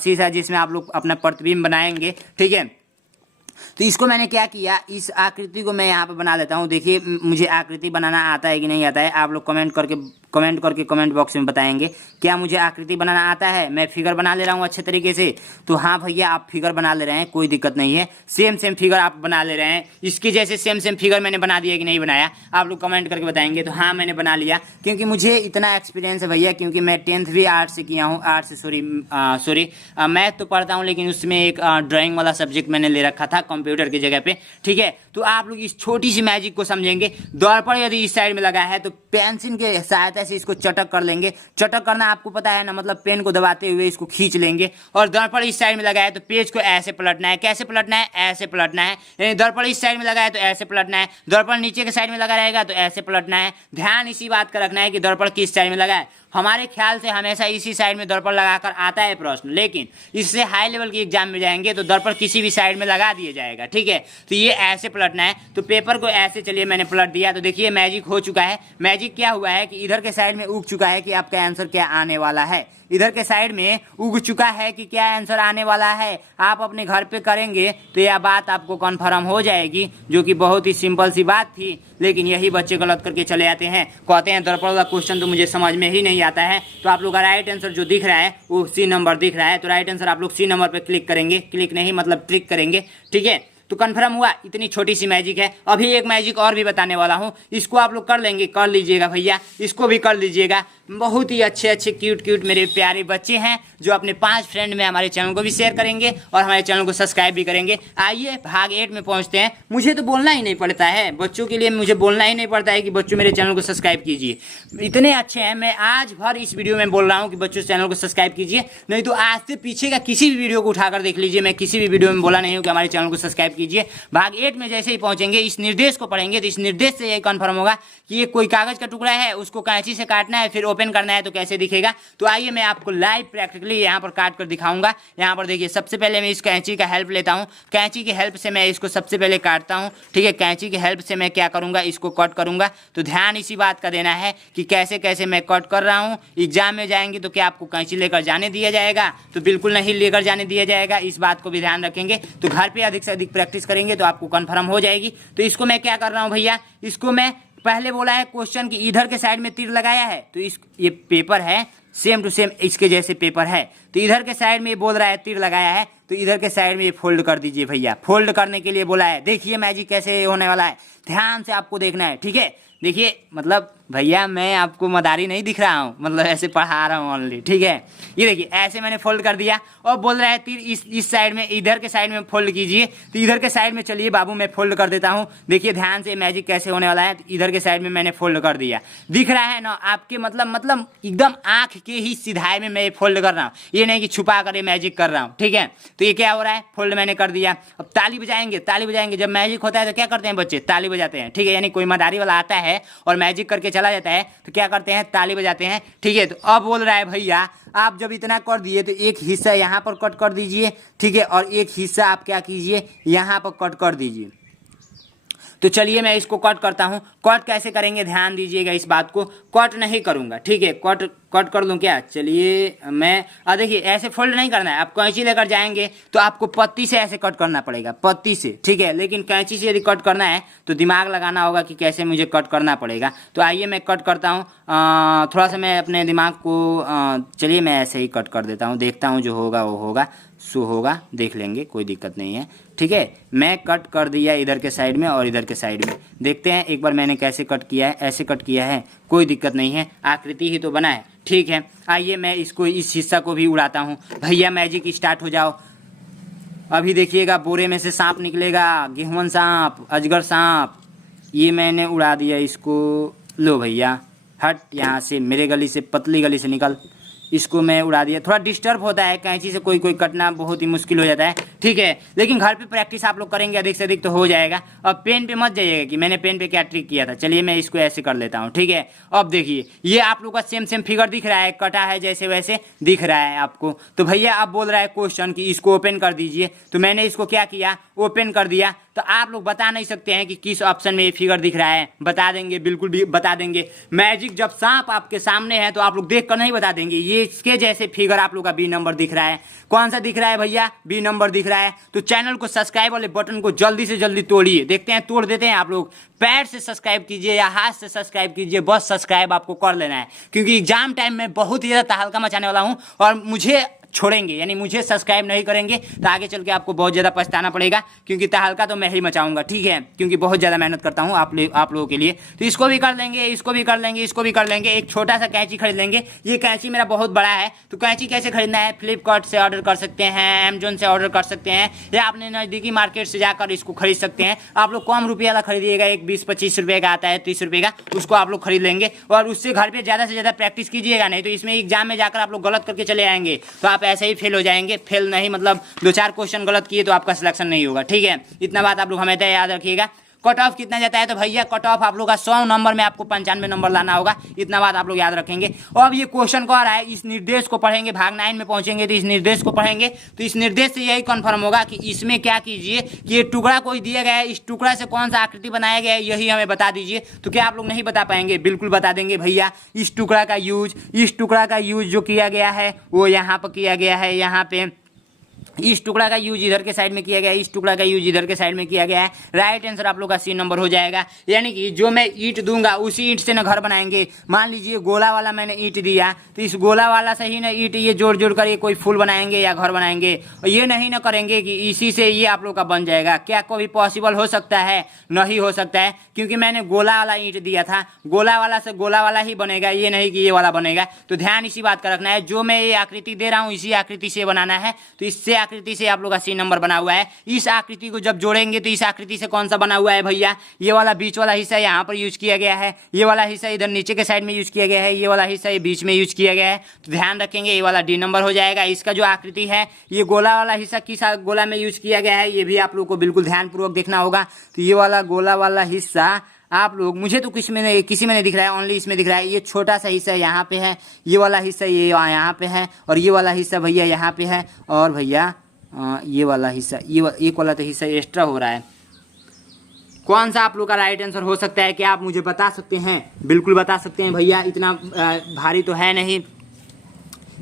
शीशा जिसमें आप लोग अपना प्रतिबिंब बनाएंगे, ठीक है। तो इसको मैंने क्या किया, इस आकृति को मैं यहाँ पे बना लेता हूँ। देखिए मुझे आकृति बनाना आता है कि नहीं आता है, आप लोग कमेंट करके कमेंट बॉक्स में बताएंगे क्या मुझे आकृति बनाना आता है। मैं फिगर बना ले रहा हूँ अच्छे तरीके से, तो हाँ भैया आप फिगर बना ले रहे हैं, कोई दिक्कत नहीं है। सेम फिगर आप बना ले रहे हैं, इसके जैसे सेम फिगर मैंने बना दिया कि नहीं बनाया, आप लोग कमेंट करके बताएंगे। तो हाँ मैंने बना लिया, क्योंकि मुझे इतना एक्सपीरियंस है भैया, क्योंकि मैं 10th भी आर्ट से किया हूँ, आर्ट से सॉरी मैथ तो पढ़ता हूँ, लेकिन उसमें एक ड्राइंग वाला सब्जेक्ट मैंने ले रखा था कंप्यूटर की जगह पे, ठीक है। तो आप लोग इस छोटी सी मैजिक को समझेंगे। दर्पण यदि इस साइड में लगा है तो पेंसिल के सहायता से इसको चटक कर लेंगे। चटक करना आपको पता है ना, मतलब पेन को दबाते हुए इसको खींच लेंगे। और दर्पण इस साइड में लगा है तो पेज को ऐसे पलटना है। कैसे पलटना है? ऐसे पलटना है। यानी दर्पण इस साइड में लगा है तो ऐसे पलटना है, दर्पण नीचे के साइड में लगा रहेगा तो ऐसे पलटना है। ध्यान इसी बात का रखना है कि दर्पण किस साइड में लगा है। हमारे ख्याल से हमेशा इसी साइड में दर्पण लगाकर आता है प्रश्न, लेकिन इससे हाई लेवल के एग्जाम में जाएंगे तो दर्पण किसी भी साइड में लगा दिया जाएगा, ठीक है। तो ये ऐसे पलटना है, तो पेपर को ऐसे, चलिए मैंने पलट दिया, तो देखिए मैजिक हो चुका है। मैजिक क्या हुआ है कि इधर के साइड में उग चुका है कि आपका आंसर क्या आने वाला है। इधर के साइड में उग चुका है कि क्या आंसर आने वाला है। आप अपने घर पे करेंगे तो यह बात आपको कन्फर्म हो जाएगी, जो कि बहुत ही सिंपल सी बात थी, लेकिन यही बच्चे गलत करके चले आते हैं। कहते हैं दर्पण का क्वेश्चन तो मुझे समझ में ही नहीं आता है। तो आप लोग का राइट आंसर जो दिख रहा है वो सी नंबर दिख रहा है, तो राइट आंसर आप लोग सी नंबर पे क्लिक करेंगे, क्लिक नहीं मतलब ट्रिक करेंगे, ठीक है। तो कंफर्म हुआ, इतनी छोटी सी मैजिक है। अभी एक मैजिक और भी बताने वाला हूँ, इसको आप लोग कर लेंगे, कर लीजिएगा भैया, इसको भी कर लीजिएगा। बहुत ही अच्छे क्यूट मेरे प्यारे बच्चे हैं, जो अपने 5 फ्रेंड में हमारे चैनल को भी शेयर करेंगे और हमारे चैनल को सब्सक्राइब भी करेंगे। आइए भाग 8 में पहुंचते हैं। मुझे तो बोलना ही नहीं पड़ता है, बच्चों के लिए मुझे बोलना ही नहीं पड़ता है कि बच्चों मेरे चैनल को सब्सक्राइब कीजिए। इतने अच्छे हैं, मैं आज भर इस वीडियो में बोल रहा हूँ कि बच्चों चैनल को सब्सक्राइब कीजिए, नहीं तो आज से पीछे का किसी भी वीडियो को उठाकर देख लीजिए। मैं किसी भी वीडियो में बोला नहीं हूँ कि हमारे चैनल को सब्सक्राइब कीजिए। भाग 8 में जैसे ही पहुंचेंगे, इस निर्देश को पढ़ेंगे, तो इस निर्देश से यही कन्फर्म होगा कि ये कोई कागज का टुकड़ा है, उसको कैंची से काटना है, फिर ओपन करना है तो कैसे दिखेगा। तो आइए मैं आपको लाइव प्रैक्टिकली यहाँ पर काट कर दिखाऊंगा। यहाँ पर देखिए, सबसे पहले मैं इस कैंची का हेल्प लेता हूँ। कैंची की हेल्प से मैं इसको सबसे पहले काटता हूँ, ठीक है। कैंची की हेल्प से मैं क्या करूँगा, इसको कट करूँगा। तो ध्यान इसी बात का देना है कि कैसे कैसे मैं कट कर रहा हूँ। एग्जाम में जाएंगे तो क्या आपको कैंची लेकर जाने दिया जाएगा? तो बिल्कुल नहीं लेकर जाने दिया जाएगा, इस बात को भी ध्यान रखेंगे। तो घर पर अधिक से अधिक प्रैक्टिस करेंगे तो आपको कन्फर्म हो जाएगी। तो इसको मैं क्या कर रहा हूँ भैया, इसको मैं पहले बोला है क्वेश्चन की इधर के साइड में तीर लगाया है, तो ये पेपर है सेम टू सेम इसके जैसे पेपर है, तो इधर के साइड में ये बोल रहा है तीर लगाया है, तो इधर के साइड में ये फोल्ड कर दीजिए भैया। फोल्ड करने के लिए बोला है। देखिए मैजिक कैसे होने वाला है, ध्यान से आपको देखना है, ठीक है। देखिए मतलब भैया मैं आपको मदारी नहीं दिख रहा हूँ, मतलब ऐसे पढ़ा रहा हूँ ऑनली, ठीक है। ये देखिए ऐसे मैंने फोल्ड कर दिया और बोल रहा है तीर इस साइड में, इधर के साइड में फोल्ड कीजिए। तो इधर के साइड में चलिए बाबू मैं फोल्ड कर देता हूँ। देखिए ध्यान से मैजिक कैसे होने वाला है। तो इधर के साइड में मैंने फोल्ड कर दिया, दिख रहा है ना आपके, मतलब एकदम आँख के ही सीधाई में मैं फोल्ड कर रहा हूँ, ये नहीं कि छुपा कर ये मैजिक कर रहा हूँ, ठीक है। तो ये क्या हो रहा है, फोल्ड मैंने कर दिया। अब ताली बजाएंगे। जब मैजिक होता है तो क्या करते हैं बच्चे, ताली बजाते हैं, ठीक है। यानी कोई मदारी वाला आता है और मैजिक करके चला जाता है तो क्या करते हैं, ताली बजाते हैं, ठीक है। तो अब बोल रहा है भैया आप जब इतना कर दिए तो एक हिस्सा यहाँ पर कट कर दीजिए, ठीक है, और एक हिस्सा आप क्या कीजिए, यहाँ पर कट कर दीजिए। तो चलिए मैं इसको कट करता हूँ। कट कैसे करेंगे ध्यान दीजिएगा, इस बात को कट नहीं करूँगा, ठीक है। कट कर दूँ क्या, चलिए मैं देखिए ऐसे फोल्ड नहीं करना है। आप कैंची लेकर जाएंगे तो आपको पत्ती से ऐसे कट करना पड़ेगा, पत्ती से, ठीक है। लेकिन कैंची से यदि कट करना है तो दिमाग लगाना होगा कि कैसे मुझे कट करना पड़ेगा। तो आइए मैं कट करता हूँ। थोड़ा सा मैं अपने दिमाग को चलिए मैं ऐसे ही कट कर देता हूँ, देखता हूँ जो होगा वो होगा, सो होगा, देख लेंगे, कोई दिक्कत नहीं है, ठीक है। मैं कट कर दिया इधर के साइड में और इधर के साइड में। देखते हैं एक बार मैंने कैसे कट किया है। ऐसे कट किया है, कोई दिक्कत नहीं है, आकृति ही तो बना है, ठीक है। आइए मैं इसको, इस हिस्सा को भी उड़ाता हूँ। भैया मैजिक स्टार्ट हो जाओ। अभी देखिएगा बोरे में से सांप निकलेगा, गेहूं सांप, अजगर सांप। ये मैंने उड़ा दिया इसको। लो भैया हट यहाँ से, मेरे गली से, पतली गली से निकल। इसको मैं उड़ा दिया। थोड़ा डिस्टर्ब होता है, कैंची से कोई कटना बहुत ही मुश्किल हो जाता है, ठीक है। लेकिन घर पे प्रैक्टिस आप लोग करेंगे अधिक से अधिक तो हो जाएगा। अब पेन पे मत जाइएगा कि मैंने पेन पे क्या ट्रिक किया था। चलिए मैं इसको ऐसे कर लेता हूँ, ठीक है। अब देखिए ये आप लोग का सेम सेम फिगर दिख रहा है, कटा है जैसे वैसे दिख रहा है आपको। तो भैया आप बोल रहा है क्वेश्चन कि इसको ओपन कर दीजिए, तो मैंने इसको क्या किया, ओपन कर दिया। तो आप लोग बता नहीं सकते हैं कि किस ऑप्शन में ये फिगर दिख रहा है। बता देंगे, बिल्कुल भी बता देंगे। मैजिक जब सांप आपके सामने है तो आप लोग देख कर नहीं बता देंगे। ये इसके जैसे फिगर आप लोग का बी नंबर दिख रहा है। कौन सा दिख रहा है भैया, बी नंबर दिख रहा है। तो चैनल को सब्सक्राइब वाले बटन को जल्दी से जल्दी तोड़िए, देखते हैं तोड़ देते हैं आप लोग। पैर से सब्सक्राइब कीजिए या हाथ से सब्सक्राइब कीजिए, बस सब्सक्राइब आपको कर लेना है, क्योंकि एग्जाम टाइम में बहुत ही ज़्यादा तहलका मचाने वाला हूँ। और मुझे छोड़ेंगे यानी मुझे सब्सक्राइब नहीं करेंगे तो आगे चल के आपको बहुत ज़्यादा पछताना पड़ेगा, क्योंकि तहलका तो मैं ही मचाऊंगा, ठीक है। क्योंकि बहुत ज़्यादा मेहनत करता हूँ आप लोगों के लिए। तो इसको भी कर लेंगे, इसको भी कर लेंगे, इसको भी कर लेंगे। एक छोटा सा कैंची खरीद लेंगे। ये कैंची मेरा बहुत बड़ा है, तो कैंची कैसे खरीदना है, फ्लिपकार्ट से ऑर्डर कर सकते हैं, अमेजोन से ऑर्डर कर सकते हैं, या अपने नज़दीकी मार्केट से जाकर इसको खरीद सकते हैं। आप लोग कम रुपये वाला खरीदिएगा, एक 20-25 रुपये का आता है, 30 रुपये का, उसको आप लोग खरीद लेंगे। और उससे घर पर ज़्यादा से ज़्यादा प्रैक्टिस कीजिएगा, नहीं तो इसमें एग्जाम में जाकर आप लोग गलत करके चले आएंगे तो आप ऐसे ही फेल हो जाएंगे। फेल नहीं मतलब 2-4 क्वेश्चन गलत किए तो आपका सिलेक्शन नहीं होगा, ठीक है। इतना बात आप लोग हमेशा याद रखिएगा। कट ऑफ कितना जाता है, तो भैया कट ऑफ आप लोग का 100 नंबर में आपको 95 नंबर लाना होगा। इतना बात आप लोग याद रखेंगे। और अब ये क्वेश्चन कह रहा है, इस निर्देश को पढ़ेंगे, भाग 9 में पहुंचेंगे तो इस निर्देश को पढ़ेंगे, तो इस निर्देश से यही कंफर्म होगा कि इसमें क्या कीजिए कि ये टुकड़ा कोई दिया गया है, इस टुकड़ा से कौन सा आकृति बनाया गया है यही हमें बता दीजिए। तो क्या आप लोग नहीं बता पाएंगे, बिल्कुल बता देंगे भैया। इस टुकड़ा का यूज जो किया गया है वो यहाँ पर किया गया है, यहाँ पे इस टुकड़ा का यूज इधर के साइड में किया गया है, इस टुकड़ा का यूज इधर के साइड में किया गया है। राइट आंसर आप लोग का सी नंबर हो जाएगा। यानी कि जो मैं ईंट दूंगा उसी ईंट से ना घर बनाएंगे। मान लीजिए गोला वाला मैंने ईंट दिया, तो इस गोला वाला से ही ना ईंट ये जोड़ जोड़ कर ये कोई फूल बनाएंगे या घर बनाएंगे। और ये नहीं ना करेंगे कि इसी से ये आप लोग का बन जाएगा। क्या कभी पॉसिबल हो सकता है? नहीं हो सकता है, क्योंकि मैंने गोला वाला ईंट दिया था। गोला वाला से गोला वाला ही बनेगा, ये नहीं कि ये वाला बनेगा। तो ध्यान इसी बात का रखना है, जो मैं ये आकृति दे रहा हूँ इसी आकृति से बनाना है। तो इससे आकृति से आप लोग का सी नंबर बना हुआ है। इस आकृति को जब जोड़ेंगे तो इस आकृति से कौन सा बना हुआ है भैया, ये वाला बीच वाला हिस्सा यहाँ पर यूज किया गया है, ये वाला हिस्सा इधर नीचे के साइड में यूज किया गया है, ये वाला हिस्सा ये बीच में यूज किया गया है। तो ध्यान रखेंगे, ये वाला डी नंबर हो जाएगा। इसका जो आकृति है, ये गोला वाला हिस्सा किस गोला में यूज किया गया है ये भी आप लोग को बिल्कुल ध्यानपूर्वक देखना होगा। तो ये वाला गोला वाला हिस्सा आप लोग, मुझे तो किसी में नहीं दिख रहा है, ओनली इसमें दिख रहा है। ये छोटा सा हिस्सा यहाँ पे है, ये वाला हिस्सा ये यहाँ पे है, और ये वाला हिस्सा भैया यहाँ पे है, और भैया ये वाला हिस्सा, ये एक वाला तो हिस्सा एक्स्ट्रा हो रहा है। कौन सा आप लोग का राइट आंसर हो सकता है, क्या आप मुझे बता सकते हैं? बिल्कुल बता सकते हैं भैया, इतना भारी तो है नहीं।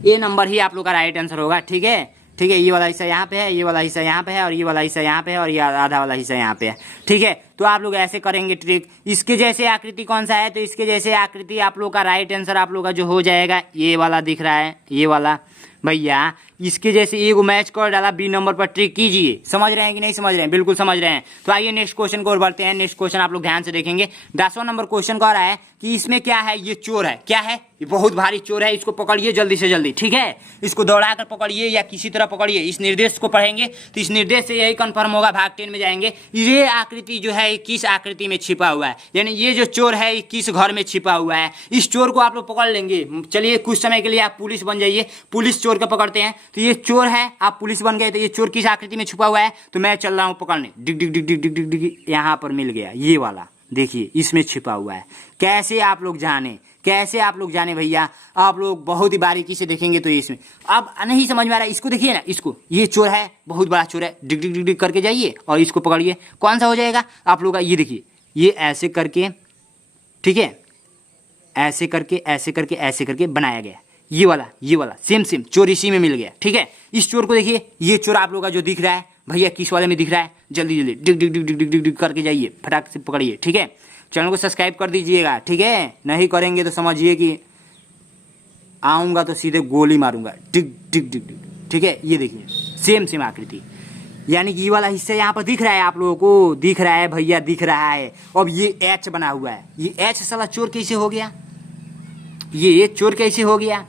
ये नंबर ही आप लोग का राइट आंसर होगा, ठीक है। ठीक है, ये वाला हिस्सा यहाँ पे है, ये वाला हिस्सा यहाँ पे है, और ये वाला हिस्सा यहाँ पे है, और ये आधा वाला हिस्सा यहाँ पे है, ठीक है। तो आप लोग ऐसे करेंगे ट्रिक। इसके जैसे आकृति कौन सा है, तो इसके जैसे आकृति आप लोग का राइट आंसर आप लोग का जो हो जाएगा, ये वाला दिख रहा है, ये वाला भैया। इसके जैसे एक मैच कर डाला, बी नंबर पर ट्रिक कीजिए। समझ रहे हैं कि नहीं समझ रहे हैं? बिल्कुल समझ रहे हैं। तो आइए नेक्स्ट क्वेश्चन को और बढ़ते हैं। नेक्स्ट क्वेश्चन आप लोग ध्यान से देखेंगे। 10वां नंबर क्वेश्चन कह रहा है कि इसमें क्या है, ये चोर है। क्या है? ये बहुत भारी चोर है, इसको पकड़िए जल्दी से जल्दी, ठीक है। इसको दौड़ा कर पकड़िए या किसी तरह पकड़िए। इस निर्देश को पढ़ेंगे तो इस निर्देश से यही कंफर्म होगा। भाग 10 में जाएंगे। ये आकृति जो है किस आकृति में छिपा हुआ है, यानी ये जो चोर है किस घर में छिपा हुआ है। इस चोर को आप लोग पकड़ लेंगे। चलिए कुछ समय के लिए आप पुलिस बन जाइए, पुलिस चोर को पकड़ते हैं। तो ये चोर है, आप पुलिस बन गए, तो ये चोर किस आकृति में छुपा हुआ है, तो मैं चल रहा हूँ पकड़ने। डिग डिग डिग डिग डिग डिग डिग, यहाँ पर मिल गया, ये वाला देखिए इसमें छिपा हुआ है। कैसे आप लोग जाने, कैसे आप लोग जाने भैया, आप लोग बहुत ही बारीकी से देखेंगे तो इसमें अब नहीं समझ में आ रहा है। इसको देखिए ना, इसको, ये चोर है, बहुत बड़ा चोर है। डिग डिग डिग डिग करके जाइए और इसको पकड़िए। कौन सा हो जाएगा आप लोग का, ये देखिए, ये ऐसे करके, ठीक है, ऐसे करके ऐसे करके ऐसे करके बनाया गया। ये वाला सेम चोर इसी में मिल गया, ठीक है। इस चोर को देखिए, ये चोर आप लोग का जो दिख रहा है भैया किस वाले में दिख रहा है, जल्दी जल्दी डिग डिग डिग डिग डिग डिग करके जाइए, फटाक से पकड़िए, ठीक है। चैनल को सब्सक्राइब कर दीजिएगा, ठीक है। नहीं करेंगे तो समझिए कि आऊँगा तो सीधे गोली मारूंगा। डिग डिग डिग डिग, ठीक है। ये देखिए सेम आकृति, यानी कि ये वाला हिस्सा यहाँ पर दिख रहा है आप लोगों को, दिख रहा है भैया, दिख रहा है। अब ये एच बना हुआ है, ये एच साला चोर कैसे हो गया, ये चोर कैसे हो गया।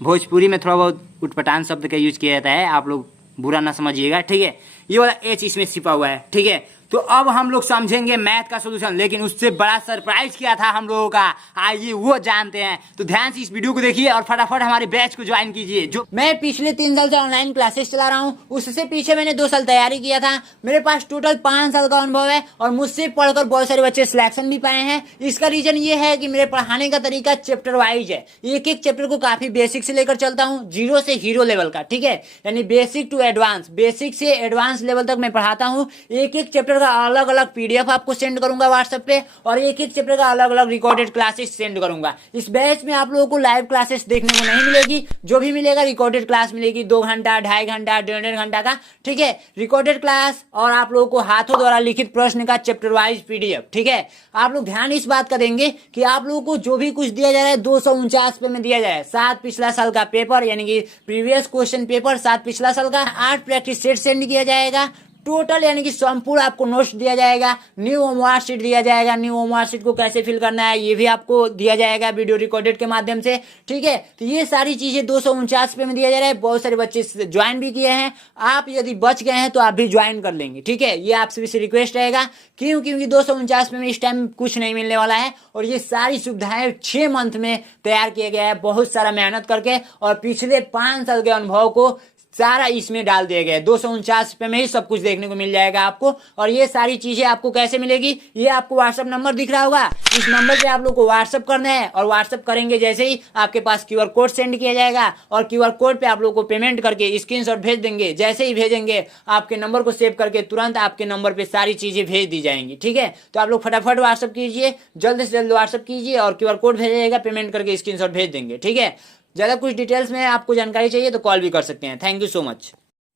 भोजपुरी में थोड़ा बहुत उटपटांग शब्द का यूज किया जाता है, आप लोग बुरा ना समझिएगा, ठीक है। ये वाला एच इसमें छिपा हुआ है, ठीक है। तो अब हम लोग समझेंगे मैथ का सोल्यूशन, लेकिन उससे बड़ा सरप्राइज क्या था हम लोगों का, आइए वो जानते हैं। तो ध्यान से इस वीडियो को देखिए और फटाफट हमारे बैच को ज्वाइन कीजिए। जो मैं पिछले 3 साल से ऑनलाइन क्लासेस चला रहा हूँ, उससे पीछे मैंने 2 साल तैयारी किया था। मेरे पास टोटल 5 साल का अनुभव है और मुझसे पढ़कर बहुत सारे बच्चे सिलेक्शन भी पाए हैं। इसका रीजन ये है कि मेरे पढ़ाने का तरीका चैप्टर वाइज है। एक एक चैप्टर को काफी बेसिक से लेकर चलता हूँ, 0 से हीरो लेवल का, ठीक है, यानी बेसिक टू एडवांस, बेसिक से एडवांस लेवल तक मैं पढ़ाता हूँ। एक एक चैप्टर का अलग अलग पीडीएफ आपको सेंड करूंगा व्हाट्सएप पे, और एक एक चैप्टर का अलग अलग रिकॉर्डेड क्लासेस सेंड करूंगा। इस बैच में आप लोगों को लाइव क्लासेस देखने को नहीं मिलेगी, जो भी मिलेगा रिकॉर्डेड क्लास मिलेगी, 2 घंटा, 2.5 घंटा, 1.5 घंटा का, ठीक है, रिकॉर्डेड क्लास, और आप लोगों को हाथों द्वारा लिखित प्रश्न का चैप्टर वाइज पीडीएफ, ठीक है। आप लोग ध्यान इस बात का देंगे कि आप लोगों को जो भी कुछ दिया जा रहा है 249 पे में दिया जाए। 7 पिछला साल का पेपर, यानी कि प्रीवियस क्वेश्चन पेपर 7 पिछला साल का, 8 प्रैक्टिस सेट सेंड किया जाएगा टोटल, यानी कि संपूर्ण आपको नोट्स दिया जाएगा, न्यू होमवर्क शीट दिया जाएगा, न्यू होमवर्क शीट को कैसे फिल करना है ये भी आपको दिया जाएगा वीडियो रिकॉर्डेड के माध्यम से, ठीक है। तो ये सारी चीजें 249 पे में दिया जा रहा है। बहुत सारे बच्चे ज्वाइन भी किए हैं, आप यदि बच गए हैं तो आप भी ज्वाइन कर लेंगे, ठीक है। ये आपसे भी रिक्वेस्ट रहेगा, क्योंकि 249 पे में इस टाइम कुछ नहीं मिलने वाला है, और ये सारी सुविधाएं 6 मंथ में तैयार किया गया है, बहुत सारा मेहनत करके, और पिछले 5 साल के अनुभव को सारा इसमें डाल दिया गया है। 249 रुपए में ही सब कुछ देखने को मिल जाएगा आपको। और ये सारी चीजें आपको कैसे मिलेगी, ये आपको व्हाट्सएप नंबर दिख रहा होगा, इस नंबर पे आप लोग को व्हाट्सएप करना है, और व्हाट्सएप करेंगे जैसे ही आपके पास क्यूआर कोड सेंड किया जाएगा, और क्यूआर कोड पे आप लोग को पेमेंट करके स्क्रीनशॉट भेज देंगे। जैसे ही भेजेंगे आपके नंबर को सेव करके तुरंत आपके नंबर पे सारी चीजें भेज दी जाएंगी, ठीक है। तो आप लोग फटाफट व्हाट्सएप कीजिए, जल्द से जल्द व्हाट्सएप कीजिए, और क्यूआर कोड भेजिएगा, पेमेंट करके स्क्रीनशॉट भेज देंगे, ठीक है। ज़्यादा कुछ डिटेल्स में आपको जानकारी चाहिए तो कॉल भी कर सकते हैं। Thank you so much.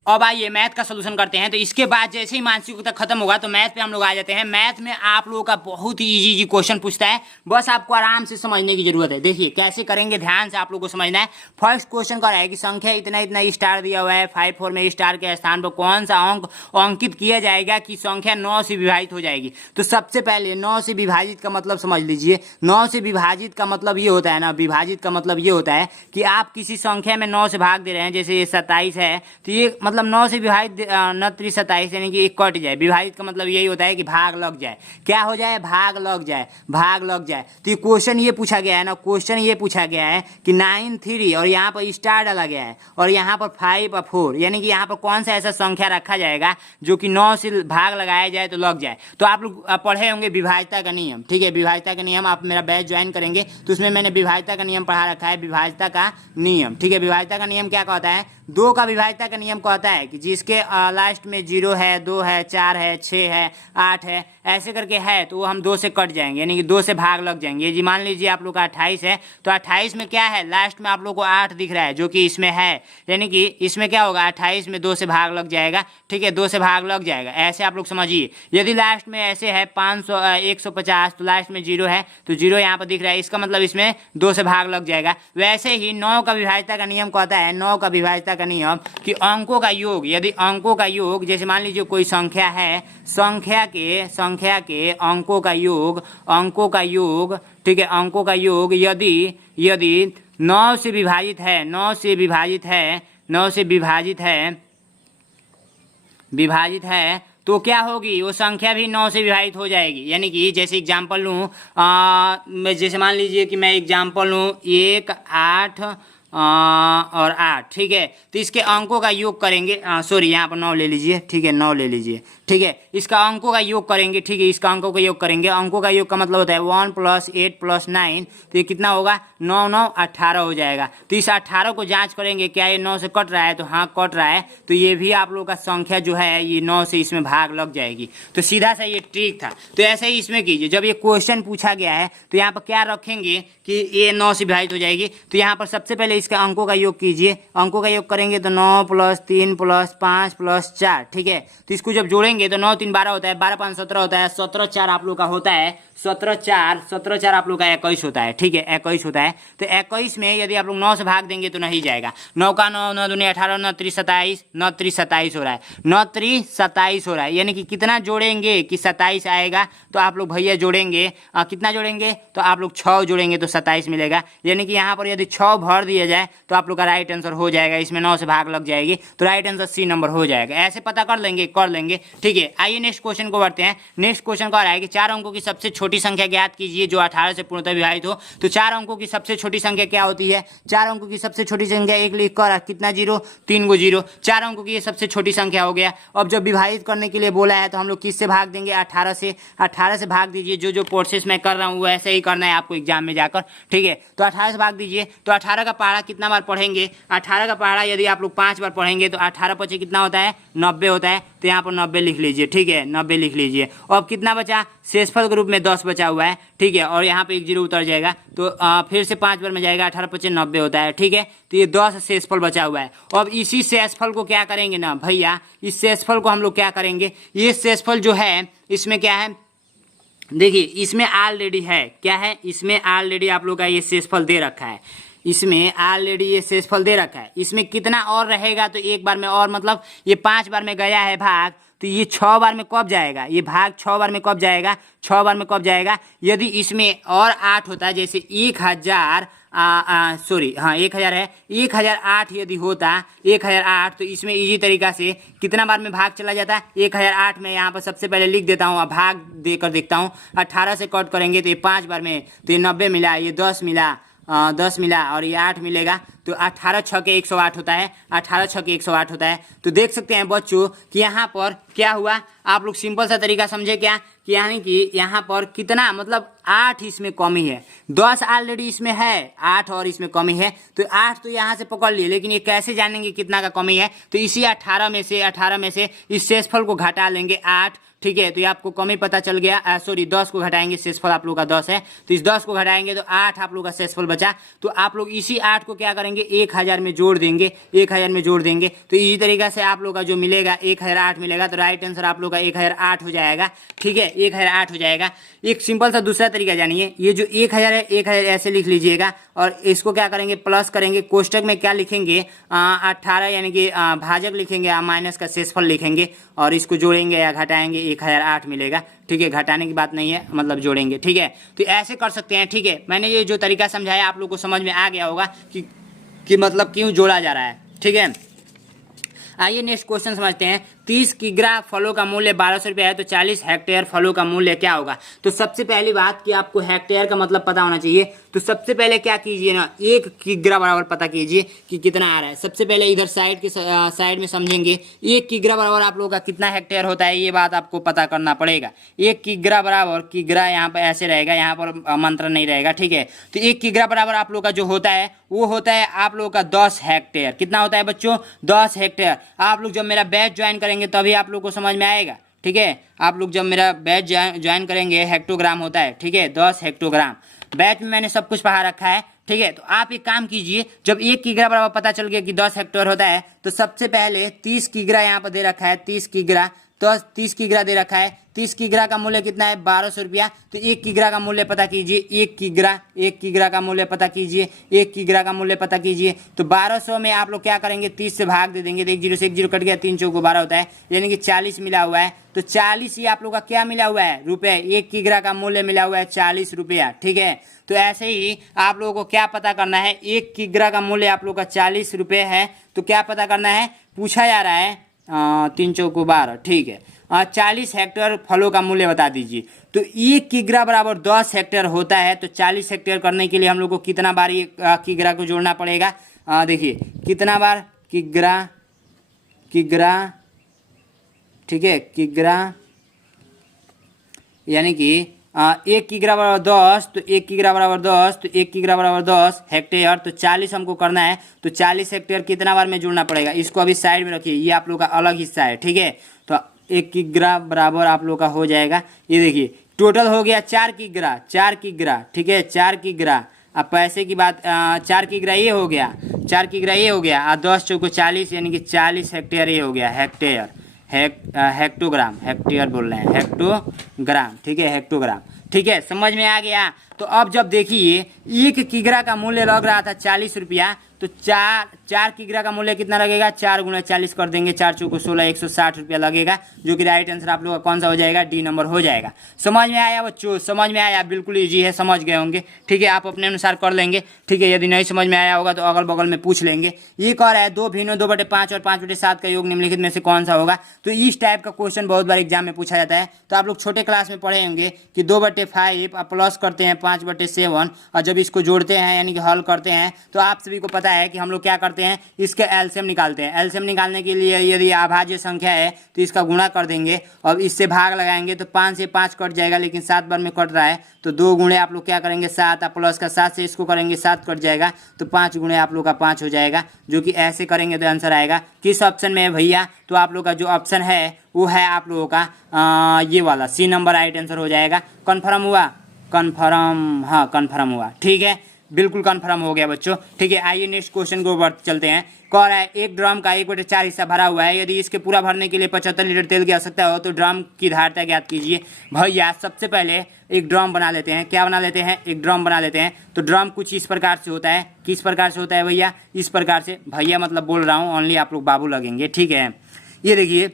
अब आइए मैथ का सोल्यूशन करते हैं। तो इसके बाद जैसे ही मानसिक तक खत्म होगा तो मैथ पे हम लोग आ जाते हैं। मैथ में आप लोगों का बहुत ही इजी क्वेश्चन पूछता है, बस आपको आराम से समझने की जरूरत है। देखिए कैसे करेंगे, ध्यान से आप लोगों को समझना है। फर्स्ट क्वेश्चन का है कि संख्या इतना इतना स्टार दिया हुआ है, 5 4 में स्टार के स्थान पर कौन सा अंक अंकित किया जाएगा कि संख्या 9 से विभाजित हो जाएगी। तो सबसे पहले 9 से विभाजित का मतलब समझ लीजिए। 9 से विभाजित का मतलब ये होता है ना, विभाजित का मतलब ये होता है कि आप किसी संख्या में 9 से भाग दे रहे हैं, जैसे ये 27 है, तो ये मतलब 9 से विभाजित 29 27, यानी कि एक कट जाए। विभाजित का मतलब यही होता है कि भाग लग जाए। क्या हो जाए, भाग लग जाए, भाग लग जाए। तो ये क्वेश्चन ये पूछा गया है ना, क्वेश्चन ये पूछा गया है कि 9 3 और यहाँ पर स्टार डाला गया है, और यहाँ पर 5 और 4, यानी कि यहाँ पर कौन सा ऐसा संख्या रखा जाएगा जो कि 9 से भाग लगाया जाए तो लग जाए। तो आप लोग पढ़े होंगे विभाजिता का नियम, ठीक है। विभाजिता का नियम, आप मेरा बैच ज्वाइन करेंगे तो उसमें मैंने विभाजिता का नियम पढ़ा रखा है, विभाजिता का नियम, ठीक है। विभाजिता का नियम क्या कहता है, 2 का विभाजिता का नियम कहता है कि जिसके लास्ट में 0 है, 2 है, 4 है, 6 है, 8 है, ऐसे करके है तो वो हम 2 से कट जाएंगे, यानी कि 2 से भाग लग जाएंगे। जी मान लीजिए आप लोग का 28 है, तो 28 में क्या है, लास्ट में आप लोग को 8 दिख रहा है जो कि इसमें है, यानी कि इसमें क्या होगा, 28 में 2 से भाग लग जाएगा, ठीक है, 2 से भाग लग जाएगा। ऐसे आप लोग समझिए। यदि लास्ट में ऐसे है 500 150, तो लास्ट में 0 है तो 0 यहाँ पर दिख रहा है, इसका मतलब इसमें 2 से भाग लग जाएगा। वैसे ही 9 का विभाजिता का नियम कहता है, 9 का विभाजिता का नियम कि अंकों का योग, यदि अंकों का योग, जैसे मान लीजिए कोई संख्या है, संख्या के अंकों का योग, अंकों का योग, ठीक है, अंकों का योग यदि 9 से विभाजित है, 9 से विभाजित है, 9 से विभाजित है तो क्या होगी, वो संख्या भी 9 से विभाजित हो जाएगी। यानी कि जैसे एग्जांपल लूँ, मैं जैसे मान लीजिए कि मैं एग्जांपल लूँ 1 8 और 8, ठीक है। तो इसके अंकों का योग करेंगे, सॉरी यहाँ पर 9 ले लीजिए, ठीक है, 9 ले लीजिए, ठीक है। इसका अंकों का योग करेंगे, ठीक है, इसका अंकों का योग करेंगे। अंकों का योग का मतलब होता है 1 + 8 + 9, तो ये कितना होगा, 9 9 18 हो जाएगा। तो इस 18 को जांच करेंगे, क्या ये 9 से कट रहा है, तो हाँ कट रहा है, तो ये भी आप लोगों का संख्या जो है ये 9 से इसमें भाग लग जाएगी। तो सीधा सा ये ट्रिक था। तो ऐसे ही इसमें कीजिए, जब ये क्वेश्चन पूछा गया है तो यहाँ पर क्या रखेंगे कि ये 9 से विभाजित हो जाएगी, तो यहाँ पर सबसे पहले इसका अंकों का योग कीजिए। अंकों का योग करेंगे तो 9 + 3 + 5 + 4, ठीक है। तो इसको जब जोड़ेंगे जोड़ेंगे तो 9 3 12 होता है, 12 5 17 होता है, 17 4 आप लोग का होता है, 17 4 आप लोग का 21 होता है, ठीक है 21 होता है। तो 21 में यदि आप लोग 9 से भाग देंगे तो नहीं जाएगा, 9 का 9, 9 दूनी 18, 9 3 27, 9 3 27 हो रहा है, 9 3 27 हो रहा है। यानी कि कितना जोड़ेंगे कि 27 आएगा, तो आप लोग भैया जोड़ेंगे कितना जोड़ेंगे, तो आप लोग 6 जोड़ेंगे तो 27 मिलेगा। यानी कि यहाँ पर यदि 6 भर दिया जाए तो आप लोग का राइट आंसर हो जाएगा, इसमें 9 से भाग लग जाएगी तो राइट आंसर सी नंबर हो जाएगा। ऐसे पता कर लेंगे, ठीक है। आइए नेक्स्ट क्वेश्चन को बढ़ते हैं। नेक्स्ट क्वेश्चन का है कि 4 अंकों की सबसे छोटी संख्या ज्ञात कीजिए जो 18 से पूर्णतः विभाजित हो। तो 4 अंकों की सबसे छोटी संख्या क्या होती है? 4 अंकों की सबसे छोटी संख्या एक लिख कर कितना जीरो, 3 गो जीरो, 4 अंकों की ये सबसे छोटी संख्या हो गया। अब जब विभाजित करने के लिए बोला है तो हम लोग किससे भाग देंगे? 18 से। 18 से भाग दीजिए, जो प्रोसेस मैं कर रहा हूँ वैसे ही करना है आपको एग्जाम में जाकर, ठीक है। तो 18 से भाग दीजिए, तो 18 का पहाड़ा कितना बार पढ़ेंगे? 18 का पहाड़ा यदि आप लोग 5 बार पढ़ेंगे तो 18 पचे कितना होता है? 90 होता है। तो यहाँ पर 90 लिख लीजिए, ठीक है 90 लिख लीजिए। और अब कितना बचा? शेषफल के रूप में 10 बचा हुआ है, ठीक है। और यहाँ पे एक जीरो उतर जाएगा तो फिर से 5 बार में जाएगा, 18 पचे 90 होता है, ठीक है। तो ये 10 शेषफल बचा हुआ है। अब इसी शेषफल को क्या करेंगे ना भैया, इस शेषफल को हम लोग क्या करेंगे, ये शेषफल जो है इसमें क्या है, देखिए इसमें ऑलरेडी है, क्या है इसमें ऑलरेडी आप लोग का ये शेषफल दे रखा है, इसमें ऑलरेडी ये शेषफल दे रखा है। इसमें कितना और रहेगा, तो एक बार में और, मतलब ये 5 बार में गया है भाग, तो ये 6 बार में कब जाएगा, ये भाग 6 बार में कब जाएगा, 6 बार में कब जाएगा। यदि इसमें और 8 होता है, जैसे 1000 सॉरी हाँ 1000 है, 1008 यदि होता 1008, तो इसमें इजी तरीका से कितना बार में भाग चला जाता है? 1008 में यहाँ पर सबसे पहले लिख देता हूँ, अब भाग देकर देखता हूँ। 18 से कट करेंगे तो ये 5 बार में, तो ये 90 मिला, ये 10 मिला, 10 मिला और ये 8 मिलेगा, तो 18 6 के 108 होता है, 18 6 के 108 होता है। तो देख सकते हैं बच्चों कि यहाँ पर क्या हुआ, आप लोग सिंपल सा तरीका समझे क्या, कि यानी कि यहाँ पर कितना, मतलब 8 इसमें कमी है, 10 ऑलरेडी इसमें है, 8 और इसमें कमी है, तो 8 तो यहाँ से पकड़ लिए, लेकिन ये कैसे जानेंगे कितना का कमी है? तो इसी 18 में से इस शेषफल को घटा लेंगे 8, ठीक है। तो ये आपको कमी पता चल गया, सॉरी 10 को घटाएंगे, शेषफल आप लोग का 10 है, तो इस 10 को घटाएंगे तो 8 आप लोग का शेषफल बचा। तो आप लोग इसी 8 को क्या करेंगे, 1000 में जोड़ देंगे, 1000 में जोड़ देंगे, तो इसी तरीका से आप लोग का जो मिलेगा 1008 मिलेगा। तो राइट आंसर आप लोग का 1008 हो जाएगा, ठीक है 1008 हो जाएगा। एक सिंपल सा दूसरा तरीका जानिए, ये जो 1000 है 1000 ऐसे लिख लीजिएगा और इसको क्या करेंगे, प्लस करेंगे, कोष्टक में क्या लिखेंगे 18 यानी कि भाजक लिखेंगे, माइनस का शेषफल लिखेंगे और इसको जोड़ेंगे या घटाएंगे, 1008 मिलेगा, ठीक है। घटाने की बात नहीं है, मतलब जोड़ेंगे, ठीक है। तो ऐसे कर सकते हैं, ठीक है। मैंने ये जो तरीका समझाया आप लोग को समझ में आ गया होगा कि मतलब क्यों जोड़ा जा रहा है, ठीक है। आइए नेक्स्ट क्वेश्चन समझते हैं। 30 किग्रा फलों का मूल्य 1200 रुपया है, तो 40 हेक्टेयर फलों का मूल्य क्या होगा? तो सबसे पहली बात कि आपको हेक्टेयर का मतलब पता होना चाहिए। तो सबसे पहले क्या कीजिए ना, 1 किग्रा बराबर पता कीजिए कि कितना आ रहा है। सबसे पहले इधर साइड में समझेंगे, 1 किग्रा बराबर आप लोगों का कितना हेक्टेयर होता है, ये बात आपको पता करना पड़ेगा। 1 किग्रा बराबर, किग्रा यहाँ पर ऐसे रहेगा, यहाँ पर मंत्र नहीं रहेगा, ठीक है। तो 1 किग्रा बराबर आप लोग का जो होता है वो होता है आप लोग का 10 हेक्टेयर। कितना होता है बच्चों? 10 हेक्टेयर। आप लोग जब मेरा बैच ज्वाइन करेंगे तभी आप लोग को समझ में आएगा, ठीक है। आप लोग जब मेरा बैच ज्वाइन करेंगे, हेक्टोग्राम होता है, ठीक है 10 हेक्टोग्राम। बैच में मैंने सब कुछ पढ़ा रखा है, ठीक है। तो आप एक काम कीजिए, जब 1 किग्रा बराबर पता चल गया कि 10 हेक्टेयर होता है, तो सबसे पहले 30 किग्रा यहाँ पर दे रखा है, 30 किग्रा, तो 30 किग्रा दे रखा है। 30 किग्रा का मूल्य कितना है? 1200 रुपया। तो 1 किग्रा का मूल्य पता कीजिए, 1 किग्रा का मूल्य पता कीजिए, 1 किग्रा का मूल्य पता कीजिए। तो 1200 में आप लोग क्या करेंगे, 30 से भाग दे देंगे, तो 1 जीरो से 1 जीरो कट गया, 3 चौको 12 होता है, यानी कि 40 मिला हुआ है। तो 40 ही आप लोग का क्या मिला हुआ है? रुपये। 1 किग्रा का मूल्य मिला हुआ है 40 रुपया, ठीक है। तो ऐसे ही आप लोगों को क्या पता करना है, 1 किग्रा का मूल्य आप लोग का 40 रुपये है, तो क्या पता करना है, पूछा जा रहा है 3 चौको 12, ठीक है। 40 हेक्टेयर फलों का मूल्य बता दीजिए। तो 1 किग्रा बराबर 10 हेक्टेयर होता है, तो 40 हेक्टेयर करने के लिए हम लोग को कितना बार ये किग्रा को जोड़ना पड़ेगा? देखिए कितना बार किग्रा, ठीक है, किग्रा यानी कि 1 किग्रा बराबर 10, तो 1 किग्रा बराबर 10, तो 1 किग्रा बराबर 10 हेक्टेयर, तो 40 हमको करना है। तो 40 हेक्टेयर कितना बार में जोड़ना पड़ेगा? इसको अभी साइड में रखिए, ये आप लोग का अलग हिस्सा है, ठीक है। तो 1 किग्रा बराबर आप लोग का हो जाएगा, ये देखिए टोटल हो गया 4 किग्रा, ठीक है 4 किग्रा। अब पैसे की बात, 4 किग्रा ये हो गया, 4 किग्रा ये हो गया, 10 चौको 40 यानी कि 40 हेक्टेयर ये हो गया, हेक्टोग्राम, हेक्टेयर बोल रहे हैं, हेक्टोग्राम, ठीक है, हेक्टोग्राम, ठीक है, समझ में आ गया। तो अब जब देखिए 1 किग्रा का मूल्य लग रहा था 40 रुपया, तो 4 किग्रा का मूल्य कितना लगेगा, 4 गुना 40 कर देंगे, 4 चौको 16, 160 रुपया लगेगा, जो कि राइट आंसर आप लोग का कौन सा हो जाएगा, डी नंबर हो जाएगा। समझ में आया बच्चों, समझ में आया, बिल्कुल ईजी है, समझ गए होंगे, ठीक है, आप अपने अनुसार कर लेंगे, ठीक है। यदि नहीं समझ में आया होगा तो अगल बगल में पूछ लेंगे। ये कह रहा है 2 भिन्न 2/5 और 5/7 का योग निम्नलिखित में से कौन सा होगा। तो इस टाइप का क्वेश्चन बहुत बार एग्जाम में पूछा जाता है। तो आप लोग छोटे क्लास में पढ़े होंगे कि 2/5 आप प्लस करते हैं 5/7, और जब इसको जोड़ते हैं यानी कि हल करते हैं, तो आप सभी को पता है कि हम लोग क्या करते हैं, इसके एलसीएम निकालते हैं। एलसीएम निकालने के लिए यदि अभाज्य संख्या है तो इसका गुणा कर देंगे और इससे भाग लगाएंगे, तो 5 से 5 कट जाएगा, लेकिन 7 बार में कट रहा है, तो 2 गुणे आप लोग क्या करेंगे 7, आप प्लस का 7 से इसको करेंगे 7 कट जाएगा, तो 5 गुणे आप लोग का 5 हो जाएगा, जो कि ऐसे करेंगे तो आंसर आएगा किस ऑप्शन में है भैया। तो आप लोग का जो ऑप्शन है वो है आप लोगों का ये वाला सी नंबर राइट आंसर हो जाएगा। कन्फर्म हुआ, कन्फर्म, हाँ कन्फर्म हुआ, ठीक है, बिल्कुल कन्फर्म हो गया बच्चों, ठीक है। आइए नेक्स्ट क्वेश्चन को बढ़ चलते हैं। कह रहा है एक ड्रम का 1/4 हिस्सा भरा हुआ है, यदि इसके पूरा भरने के लिए 75 लीटर तेल की आवश्यकता हो तो ड्रम की धारिता ज्ञात कीजिए। भैया सबसे पहले एक ड्रम बना लेते हैं, क्या बना लेते हैं, एक ड्रम बना लेते हैं। तो ड्रम कुछ इस प्रकार से होता है, किस प्रकार से होता है भैया, इस प्रकार से, भैया मतलब बोल रहा हूँ, ओनली आप लोग बाबू लगेंगे, ठीक है। ये देखिए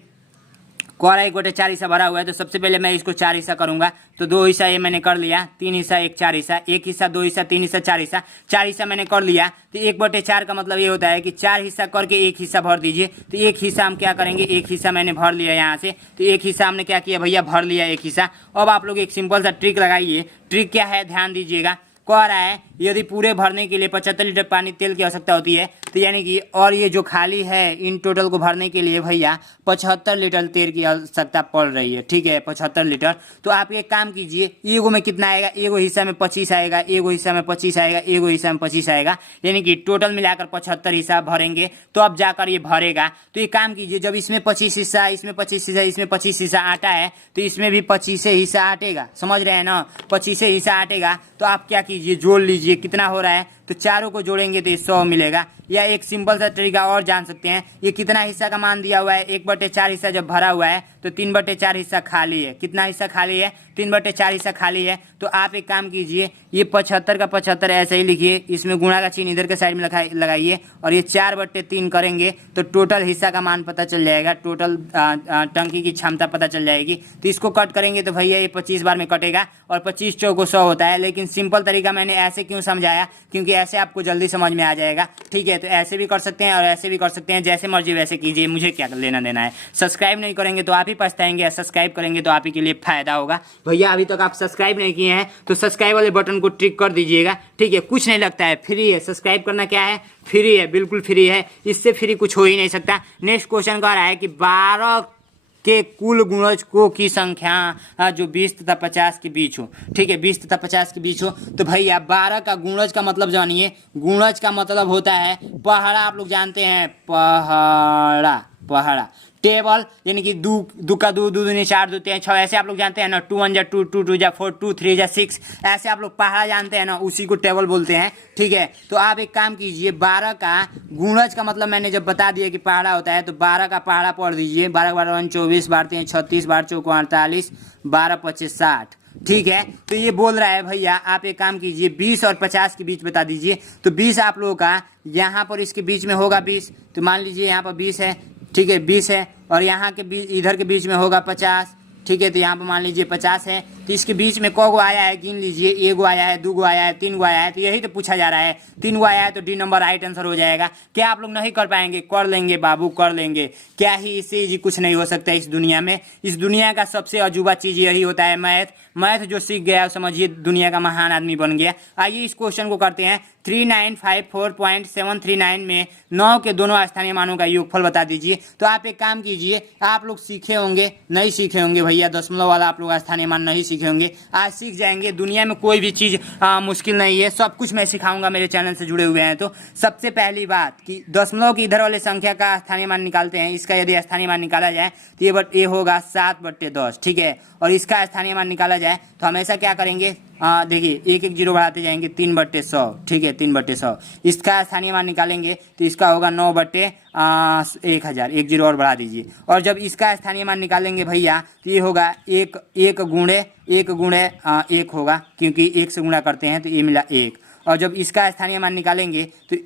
कह रहा है 1/4 हिस्सा भरा हुआ है, तो सबसे पहले मैं इसको 4 हिस्सा करूंगा, तो 2 हिस्सा ये मैंने कर लिया, 3 हिस्सा 1 4 हिस्सा, 1 हिस्सा 2 हिस्सा 3 हिस्सा 4 हिस्सा, 4 हिस्सा मैंने कर लिया। तो 1/4 का मतलब ये होता है कि 4 हिस्सा करके 1 हिस्सा भर दीजिए। तो 1 हिस्सा हम क्या करेंगे, 1 हिस्सा मैंने भर लिया यहाँ से, तो 1 हिस्सा हमने क्या किया भैया, भर लिया 1 हिस्सा। अब आप लोग एक सिंपल सा ट्रिक लगाइए, ट्रिक क्या है ध्यान दीजिएगा। कह रहा है यदि पूरे भरने के लिए 75 लीटर पानी तेल की आवश्यकता होती है, तो यानी कि और ये जो खाली है इन टोटल को भरने के लिए भैया 75 लीटर तेल की आवश्यकता पड़ रही है, ठीक है, 75 लीटर। तो आप एक काम कीजिए, एगो में कितना आएगा, एगो हिस्सा में 25 आएगा, एगो हिस्सा में 25 आएगा, एगो हिस्सा में 25 आएगा, यानी कि टोटल मिलाकर 75 हिस्सा भरेंगे, तो अब जाकर ये भरेगा। तो एक काम कीजिए, जब इसमें 25 हिस्सा, इसमें 25 हिस्सा, इसमें 25 हिस्सा आटा है, तो इसमें भी 25 हिस्सा आटेगा, समझ रहे हैं ना, 25 हिस्सा आटेगा। तो आप क्या कीजिए, जोड़ लीजिए कितना हो रहा है, तो चारों को जोड़ेंगे तो 100 मिलेगा। या एक सिंपल सा तरीका और जान सकते हैं, ये कितना हिस्सा का मान दिया हुआ है, 1/4 हिस्सा जब भरा हुआ है तो 3/4 हिस्सा खाली है। कितना हिस्सा खाली है, 3/4 हिस्सा खाली है। तो आप एक काम कीजिए, ये 75 का 75 ऐसे ही लिखिए, इसमें गुणा का चिन्ह इधर के साइड में लगाइए, और ये 4/3 करेंगे तो टोटल हिस्सा का मान पता चल जाएगा, टोटल टंकी की क्षमता पता चल जाएगी। तो इसको कट करेंगे तो भैया ये 25 बार में कटेगा, और 25 चौको 100 होता है। लेकिन सिंपल तरीका मैंने ऐसे क्यों समझाया, क्योंकि ऐसे आपको जल्दी समझ में आ जाएगा, ठीक है। तो ऐसे भी कर सकते हैं और ऐसे भी कर सकते हैं, जैसे मर्जी वैसे कीजिए, मुझे क्या लेना देना है। सब्सक्राइब नहीं करेंगे तो आप ही पछताएंगे, सब्सक्राइब करेंगे तो आप ही के लिए फायदा होगा। भैया अभी तक आप सब्सक्राइब नहीं किए हैं तो सब्सक्राइब वाले बटन को ट्रिक कर दीजिएगा, ठीक है, कुछ नहीं लगता है, फ्री है। सब्सक्राइब करना क्या है, फ्री है, बिल्कुल फ्री है, इससे फ्री कुछ हो ही नहीं सकता। नेक्स्ट क्वेश्चन कह रहा है कि 12 के कुल गुणजों की संख्या जो 20 तथा 50 के बीच हो, ठीक है, 20 तथा 50 के बीच हो। तो भैया 12 का गुणज का मतलब जानिए, गुणज का मतलब होता है पहाड़ा, आप लोग जानते हैं, पहाड़ा, पहाड़ा टेबल, यानी कि 2 का 2, 2 दूनी 4, 2 3 6, ऐसे आप लोग जानते हैं ना, 2 1 जा 2, 2 2 जा 4, 2 3 जा 6, ऐसे आप लोग पहाड़ा जानते हैं ना, उसी को टेबल बोलते हैं, ठीक है। तो आप एक काम कीजिए, 12 का गुणज का मतलब मैंने जब बता दिया कि पहाड़ा होता है, तो 12 का पहाड़ा पढ़ दीजिए, 12 12 1 24, 12 3 36, 12 चौको 48, 12 25 60, ठीक है। तो ये बोल रहा है भैया आप एक काम कीजिए, 20 और 50 के बीच बता दीजिए। तो 20 आप लोगों का यहाँ पर इसके बीच में होगा 20, तो मान लीजिए यहाँ पर 20 है, ठीक है, 20 है, और यहाँ के बीच इधर के बीच में होगा 50, ठीक है, तो यहाँ पर मान लीजिए 50 है। तो इसके बीच में कौ गो आया है, गिन लीजिए, 1 गो आया है, 2 गो आया है, 3 गो आया है। तो यही तो पूछा जा रहा है, 3 गो आया है, तो डी नंबर राइट आंसर हो जाएगा। क्या आप लोग नहीं कर पाएंगे, कर लेंगे बाबू, कर लेंगे, क्या ही इससे जी कुछ नहीं हो सकता इस दुनिया में। इस दुनिया का सबसे अजूबा चीज यही होता है, मैथ। मैथ जो सीख गया समझिए दुनिया का महान आदमी बन गया। आइए इस क्वेश्चन को करते हैं। 3954.739 में 9 के दोनों स्थानीय मानों का योगफल बता दीजिए। तो आप एक काम कीजिए, आप लोग सीखे होंगे, नहीं सीखे होंगे भैया, दशमलव वाला आप लोग स्थानीय मान नहीं सीखे होंगे, आज सीख जाएंगे। दुनिया में कोई भी चीज़ मुश्किल नहीं है, सब कुछ मैं सिखाऊंगा, मेरे चैनल से जुड़े हुए हैं। तो सबसे पहली बात कि दशमलव की इधर वाले संख्या का स्थानीय मान निकालते हैं। इसका यदि स्थानीय मान निकाला जाए तो ये होगा 7/10, ठीक है। और इसका स्थानीय मान निकाला जाए तो हमेशा क्या करेंगे, देखिए एक एक जीरो बढ़ाते जाएंगे 3/100, ठीक है 3/100। इसका स्थानीय मान निकालेंगे तो इसका होगा 9/1000, एक जीरो और बढ़ा दीजिए। और जब इसका स्थानीय मान निकालेंगे भैया तो ये होगा एक गुणे एक होगा, क्योंकि एक से गुणा करते हैं तो ये मिला एक। और जब इसका स्थानीय मान निकालेंगे तो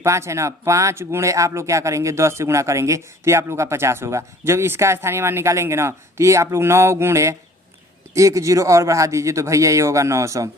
5 है ना, 5 गुणे आप लोग क्या करेंगे 10 से गुणा करेंगे तो ये आप लोग का 50 होगा। जब इसका स्थानीय मान निकालेंगे ना तो ये आप लोग 9 गुणे एक जीरो और बढ़ा दीजिए तो भैया ये होगा 900।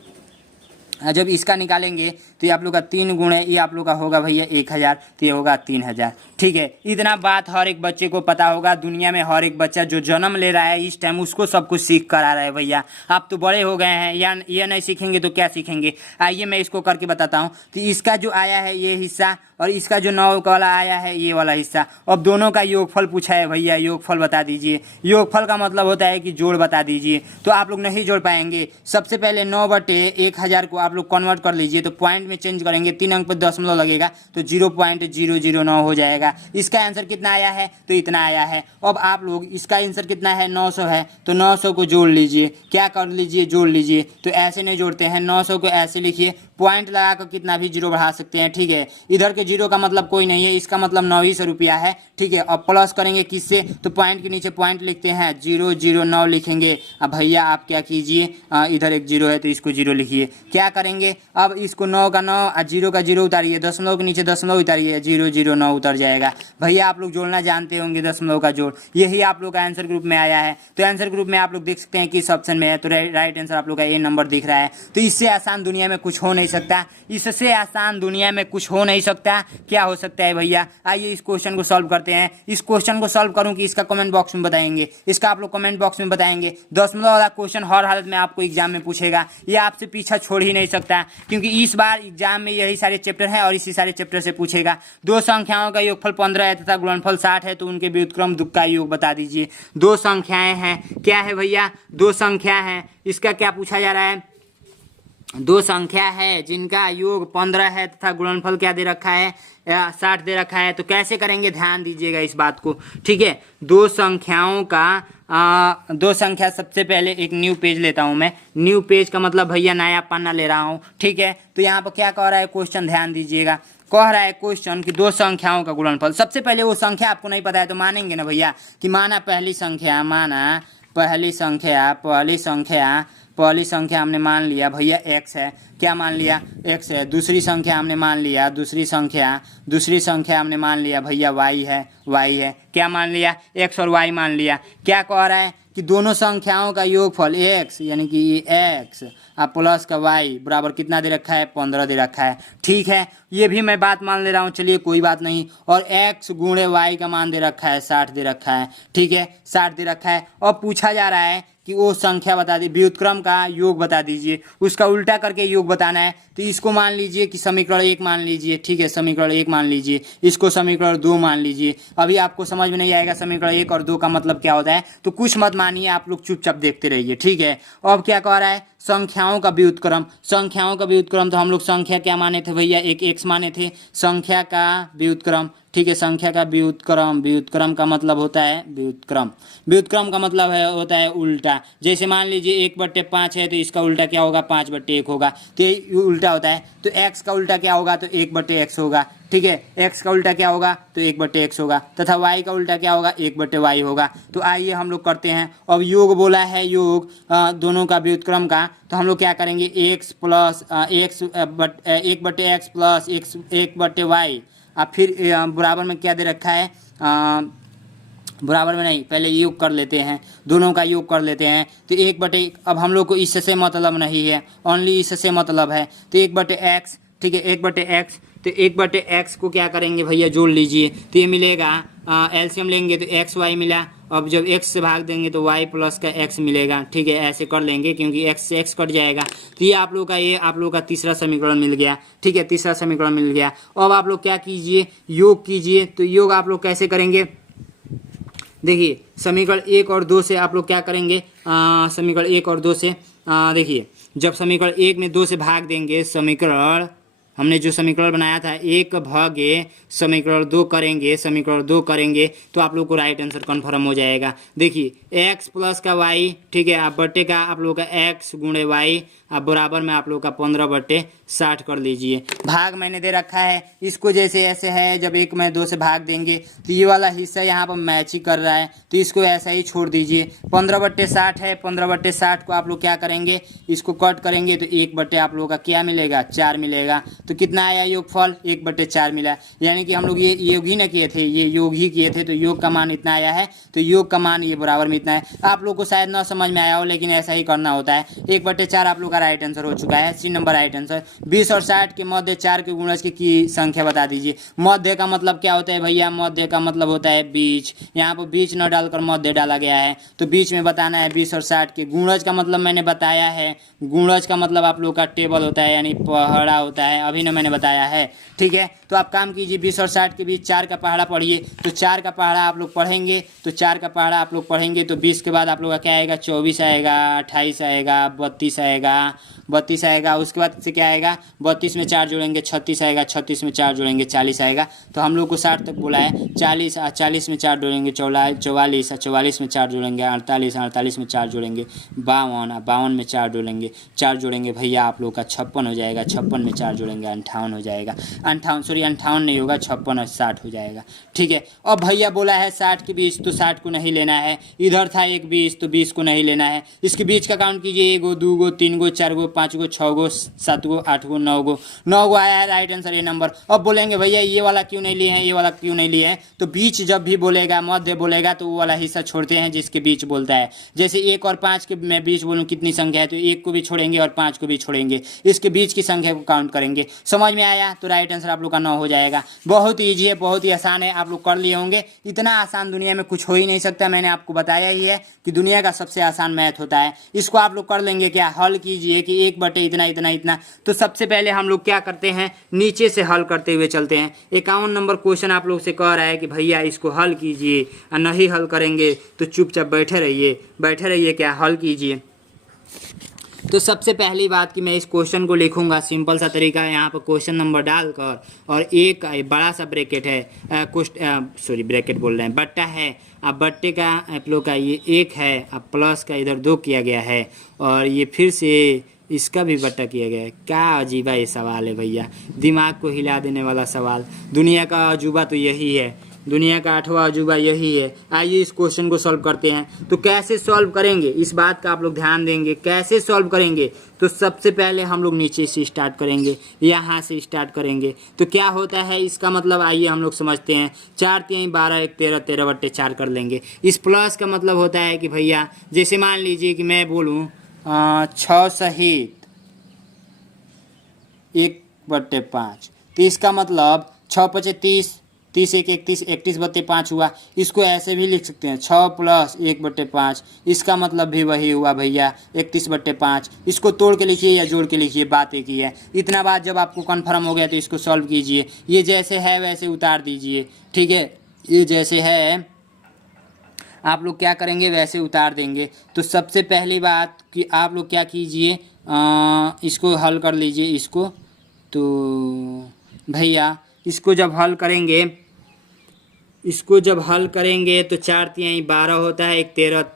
जब इसका निकालेंगे तो ये आप लोग का 3 गुणे ये आप लोग का होगा भैया 1000, तो ये होगा 3000, ठीक है। इतना बात हर एक बच्चे को पता होगा। दुनिया में हर एक बच्चा जो जन्म ले रहा है इस टाइम उसको सब कुछ सीख कर आ रहा है भैया। आप तो बड़े हो गए हैं, या ये नहीं सीखेंगे तो क्या सीखेंगे। आइए मैं इसको करके बताता हूँ। तो इसका जो आया है ये हिस्सा और इसका जो 9 वाला आया है ये वाला हिस्सा। अब दोनों का योगफल पूछा है भैया, योगफल बता दीजिए। योगफल का मतलब होता है कि जोड़ बता दीजिए, तो आप लोग नहीं जोड़ पाएंगे। सबसे पहले 9/1000 को आप लोग कन्वर्ट कर लीजिए, तो पॉइंट में चेंज करेंगे, 3 अंक पर दशमलव लगेगा तो 0.009 हो जाएगा। इसका आंसर कितना आया है तो इतना आया है। अब आप लोग इसका आंसर कितना है 900 है, तो 900 को जोड़ लीजिए। क्या कर लीजिए जोड़ लीजिए। तो ऐसे नहीं जोड़ते हैं, 900 को ऐसे लिखिए, पॉइंट लगा कर कितना भी जीरो बढ़ा सकते हैं, ठीक है। इधर के जीरो का मतलब कोई नहीं है, इसका मतलब 900 रुपया है, ठीक है। अब प्लस करेंगे किससे, तो पॉइंट के नीचे पॉइंट लिखते हैं 009 लिखेंगे। अब भैया आप क्या कीजिए, इधर एक जीरो है तो इसको जीरो लिखिए। क्या करेंगे अब इसको 9 का 9 और 0 का 0 उतारिए, दशमलव के नीचे दशमलव उतारिए, 009 उतर जाएगा। भैया आप लोग जोड़ना जानते होंगे, दशमलव का जोड़। यही आप लोग का आंसर ग्रुप में आया है। तो आंसर ग्रुप में आप लोग देख सकते हैं किस ऑप्शन में है, तो राइट आंसर आप लोग का ए नंबर दिख रहा है। तो इससे आसान दुनिया में कुछ हो नहीं सकता, इससे आसान दुनिया में कुछ हो नहीं सकता। क्या हो सकता है भैया, आइए इस क्वेश्चन को सॉल्व करते हैं। इस क्वेश्चन को सॉल्व करूं कि इसका कमेंट बॉक्स में बताएंगे, इसका आप लोग कमेंट बॉक्स में बताएंगे। दशमलव वाला क्वेश्चन हर हालत में आपको एग्जाम में पूछेगा, ये आपसे पीछा छोड़ ही नहीं सकता, क्योंकि इस बार एग्जाम में यही सारे चैप्टर हैं और इसी सारे चैप्टर से पूछेगा। दो संख्याओं का योगफल 15 है तथा गुणनफल 60 है, तो उनके व्युत्क्रम दुख का योग बता दीजिए। दो संख्याएं हैं, क्या है भैया, दो संख्या है। इसका क्या पूछा जा रहा है, दो संख्या है जिनका योग 15 है तथा गुणनफल क्या दे रखा है 60 दे रखा है। तो कैसे करेंगे ध्यान दीजिएगा इस बात को, ठीक है। दो संख्याओं का दो संख्या, सबसे पहले एक न्यू पेज लेता हूं मैं। न्यू पेज का मतलब भैया नया पन्ना ले रहा हूं, ठीक है। तो यहाँ पर क्या कह रहा है क्वेश्चन, ध्यान दीजिएगा। कह रहा है क्वेश्चन कि दो संख्याओं का गुणनफल। सबसे पहले वो संख्या आपको नहीं पता है तो मानेंगे ना भैया, कि माना पहली संख्या, माना पहली संख्या हमने मान लिया भैया x है। क्या मान लिया, x है। दूसरी संख्या हमने मान लिया, दूसरी संख्या हमने मान लिया भैया y है। क्या मान लिया, x और y मान लिया। क्या कह रहा है कि दोनों संख्याओं का योगफल x यानी कि x प्लस का y बराबर कितना दे रखा है, 15 दे रखा है, ठीक है। ये भी मैं बात मान ले रहा हूँ, चलिए कोई बात नहीं। और x गुणे y का मान दे रखा है 60 दे रखा है, ठीक है, 60 दे रखा है। अब पूछा जा रहा है कि वो संख्या बता दी, व्युत्क्रम का योग बता दीजिए। उसका उल्टा करके योग बताना है। तो इसको मान लीजिए कि समीकरण 1 मान लीजिए, ठीक है, समीकरण 1 मान लीजिए। इसको समीकरण 2 मान लीजिए। अभी आपको समझ में नहीं आएगा समीकरण 1 और 2 का मतलब क्या होता है, तो कुछ मत मानिए, आप लोग चुपचाप देखते रहिए, ठीक है। अब क्या कह रहा है, संख्याओं का व्युत्क्रम। संख्याओं का व्युत्क्रम तो हम लोग संख्या क्या माने थे भैया, एक x माने थे। संख्या का व्युत्क्रम, ठीक है, संख्या का व्युत्क्रम का मतलब होता है व्युत्क्रम का मतलब होता है उल्टा। जैसे मान लीजिए 1/5 है तो इसका उल्टा क्या होगा, 5/1 होगा, तो ये उल्टा होता है। तो x का उल्टा क्या होगा, तो 1/x होगा, ठीक है। x का उल्टा क्या होगा, तो 1/x होगा, तथा y का उल्टा क्या होगा, 1/y होगा। तो आइए हम लोग करते हैं। अब योग बोला है, योग दोनों का व्युत्क्रम का, तो हम लोग क्या करेंगे, 1/x प्लस 1/y फिर बराबर में क्या दे रखा है, बराबर में नहीं, पहले योग कर लेते हैं, दोनों का योग कर लेते हैं। तो 1/, अब हम लोग को इससे मतलब नहीं है, ओनली इससे मतलब है। तो 1/x, ठीक है, 1/x। तो 1/x को क्या करेंगे भैया, जोड़ लीजिए। तो ये मिलेगा, एलसीएम लेंगे तो xy मिला। अब जब x से भाग देंगे तो y प्लस का x मिलेगा, ठीक है। ऐसे कर लेंगे क्योंकि x से x कट जाएगा। तो ये आप लोग का तीसरा समीकरण मिल गया, ठीक है, तीसरा समीकरण मिल गया। अब आप लोग क्या कीजिए, योग कीजिए। तो योग आप लोग कैसे करेंगे, देखिए समीकरण 1 और 2 से आप लोग क्या करेंगे, समीकरण 1 और 2 से देखिए, जब समीकरण 1 में 2 से भाग देंगे, समीकरण हमने जो समीकरण बनाया था 1 भागे समीकरण 2 करेंगे तो आप लोग को राइट आंसर कन्फर्म हो जाएगा। देखिए x प्लस का y, ठीक है, आप बट्टे का आप लोग का x गुणे y, अब बराबर में आप लोग का 15/60 कर लीजिए। भाग मैंने दे रखा है, इसको जैसे ऐसे है, जब 1 में 2 से भाग देंगे तो ये वाला हिस्सा यहाँ पर मैच ही कर रहा है, तो इसको ऐसा ही छोड़ दीजिए। 15/60 है, 15/60 को आप लोग क्या करेंगे, इसको कट करेंगे तो 1 आप लोग का क्या मिलेगा, 4 मिलेगा। तो कितना आया योगफल, 1/4 मिला। यानी कि हम लोग ये योग ही ना किए थे, ये योग ही किए थे, तो योग का मान इतना आया है, तो योग का मान ये बराबर में इतना है। आप लोग को शायद ना समझ में आया हो, लेकिन ऐसा ही करना होता है। 1/4 आप लोग का राइट आंसर हो चुका है, सी नंबर राइट आंसर। 20 और 60 के मध्य 4 के गुणज की संख्या बता दीजिए। मध्य का मतलब क्या होता है भैया, मध्य का मतलब होता है बीच। यहाँ पर बीच न डालकर मध्य डाला गया है, तो बीच में बताना है 20 और 60 के। गुणज का मतलब मैंने बताया है, गुणज का मतलब आप लोग का टेबल होता है, यानी पहाड़ा होता है, अभी ना मैंने बताया है, ठीक है। तो आप काम कीजिए, 20 और 60 के बीच 4 का पहाड़ा पढ़िए, तो 4 का पहाड़ा आप लोग पढ़ेंगे, तो 4 का पहाड़ा आप लोग पढ़ेंगे तो 20 के बाद आप लोग का क्या आएगा, 24 आएगा, 28 आएगा, 32 आएगा, उसके बाद से क्या आएगा, 32 में 4 जोड़ेंगे 36 आएगा, 36 में 4 जोड़ेंगे 40 आएगा। तो हम लोग को 60 तक बोला है, 40 में 4 जोड़ेंगे 44, 44 में 4 जोड़ेंगे 48 में 4 जोड़ेंगे 52 में 4 जोड़ेंगे भैया आप लोग का 56 हो जाएगा, 56 में 4 जोड़ेंगे 58 हो जाएगा, 58 नहीं होगा, 56 और 60 हो जाएगा, ठीक है। अब भैया बोला है 60 के बीच, तो 60 को नहीं लेना है। इधर था एक 20, तो 20 को नहीं लेना है। इसके बीच का काउंट कीजिए, 1 2 3 4 5 6 7 8 9 आया है राइट आंसर ये नंबर। अब बोलेंगे भैया ये वाला क्यों नहीं लिए हैं, ये वाला क्यों नहीं लिए हैं, तो बीच जब भी बोलेगा, मध्य बोलेगा, तो वो वाला हिस्सा छोड़ते हैं जिसके बीच बोलता है। जैसे 1 और 5 के मैं बीच बोलूँ कितनी संख्या है, तो 1 को भी छोड़ेंगे और 5 को भी छोड़ेंगे, इसके बीच की संख्या को काउंट करेंगे। समझ में आया, तो राइट आंसर आप लोग का 9 हो जाएगा। बहुत ईजी है, बहुत ही आसान है, आप लोग कर लिए होंगे। इतना आसान दुनिया में कुछ हो ही नहीं सकता, मैंने आपको बताया ही है कि दुनिया का सबसे आसान मैथ होता है। इसको आप लोग कर लेंगे क्या, हल कीजिए कि 1/इतना। तो सबसे पहले हम लोग क्या करते हैं, नीचे से हल करते हुए चलते हैं। 51 नंबर क्वेश्चन आप लोग से कह रहा है कि भैया इसको हल कीजिए, और नहीं हल करेंगे तो चुपचाप बैठे रहिए, क्या हल कीजिए। तो सबसे पहली बात कि मैं इस क्वेश्चन को लिखूंगा, सिंपल सा तरीका है, यहाँ पर क्वेश्चन नंबर डालकर और एक बड़ा सा ब्रैकेट है, ब्रैकेट बोल रहे हैं, बट्टा है। अब बट्टे का आप लोग का ये 1 है, अब प्लस का इधर 2 किया गया है, और ये फिर से इसका भी बट्टा किया गया है। क्या अजीबा ये सवाल है भैया, दिमाग को हिला देने वाला सवाल। दुनिया का अजूबा तो यही है, दुनिया का 8वां अजूबा यही है। आइए इस क्वेश्चन को सॉल्व करते हैं। तो कैसे सॉल्व करेंगे, इस बात का आप लोग ध्यान देंगे। कैसे सॉल्व करेंगे, तो सबसे पहले हम लोग नीचे से स्टार्ट करेंगे, यहाँ से स्टार्ट करेंगे। तो क्या होता है इसका मतलब, आइए हम लोग समझते हैं। 4 3 12 1 13, 13/4 कर लेंगे। इस प्लस का मतलब होता है कि भैया जैसे मान लीजिए कि मैं बोलूँ 6 सहित 1/5, तो इसका मतलब 6 5 30, 30 1 31, 31/5 हुआ। इसको ऐसे भी लिख सकते हैं, 6 + 1/5, इसका मतलब भी वही हुआ भैया 31/5। इसको तोड़ के लिखिए या जोड़ के लिखिए, बात एक ही है। इतना बात जब आपको कन्फर्म हो गया तो इसको सॉल्व कीजिए। ये जैसे है वैसे उतार दीजिए, ठीक है, ये जैसे है आप लोग क्या करेंगे वैसे उतार देंगे। तो सबसे पहली बात कि आप लोग क्या कीजिए, इसको हल कर लीजिए इसको। तो भैया इसको जब हल करेंगे तो 4 3 12 होता है, 1 13,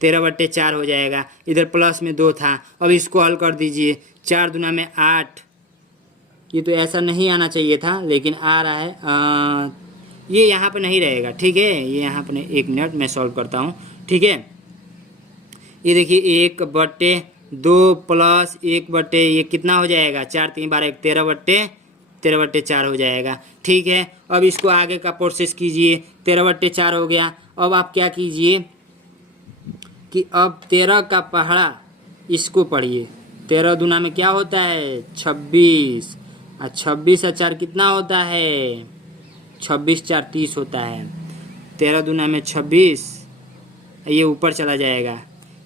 13/4 हो जाएगा। इधर प्लस में 2 था, अब इसको हल कर दीजिए। 4 दूना में 8, ये तो ऐसा नहीं आना चाहिए था लेकिन आ रहा है। ये यहाँ पर नहीं रहेगा, ठीक है, ये यहाँ पर नहीं। 1 मिनट मैं सॉल्व करता हूँ, ठीक है। ये देखिए 1/2 + 1/, ये कितना हो जाएगा, 4 3 12 1 13/4 हो जाएगा, ठीक है। अब इसको आगे का प्रोसेस कीजिए, 13/4 हो गया। अब आप क्या कीजिए कि अब 13 का पहाड़ा इसको पढ़िए। 13 दूना में क्या होता है, 26, और 26 और 4 कितना होता है, 26 4 30 होता है। 13 दूना में 26, ये ऊपर चला जाएगा।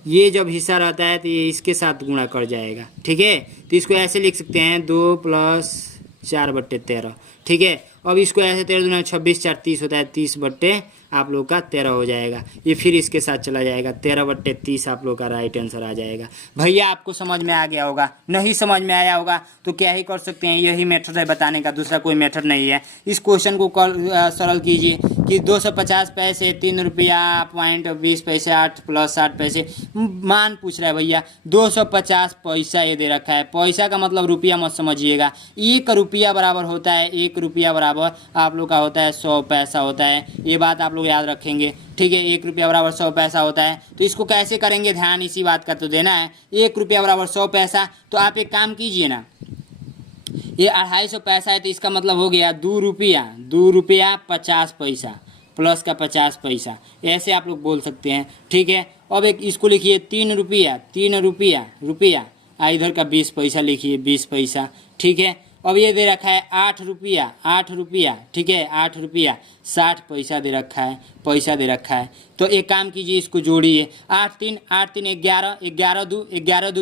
ये जब हिस्सा रहता है तो ये इसके साथ गुणा कर जाएगा, ठीक है। तो इसको ऐसे लिख सकते हैं 2 + 4/13, ठीक है। अब इसको ऐसे 13 दूना 26, 4 30 होता है, 30/, आप लोग का 13 हो जाएगा। ये फिर इसके साथ चला जाएगा, 13/30 आप लोग का राइट आंसर आ जाएगा। भैया आपको समझ में आ गया होगा, नहीं समझ में आया होगा तो क्या ही कर सकते हैं, यही मेथड है बताने का, दूसरा कोई मेथड नहीं है। इस क्वेश्चन को सरल कीजिए कि 250 पैसे 3 रुपया पॉइंट 20 पैसे 8 + 8 पैसे मान पूछ रहा है भैया। 250 पैसा ये दे रखा है, पैसा का मतलब रुपया मत समझिएगा। 1 रुपया बराबर होता है, 1 रुपया बराबर आप लोग का होता है 100 पैसा होता है। ये बात आप लोग याद रखेंगे, ठीक है। 1 रुपया बराबर 100 पैसा होता है। तो इसको कैसे करेंगे, ध्यान इसी बात का तो देना है। 1 रुपया बराबर 100 पैसा, तो आप एक काम कीजिए ना, ये 250 पैसा है तो इसका मतलब हो गया 2 रुपया 50 पैसा प्लस का 50 पैसा, ऐसे आप लोग बोल सकते हैं, ठीक है। अब एक इसको लिखिए 3 रुपया इधर का 20 पैसा लिखिए, 20 पैसा, ठीक है। अब ये दे रखा है 8 रुपया, ठीक है, 8 रुपया 60 पैसा दे रखा है, पैसा दे रखा है। तो एक काम कीजिए, इसको जोड़िए, 8 3 11, 11 2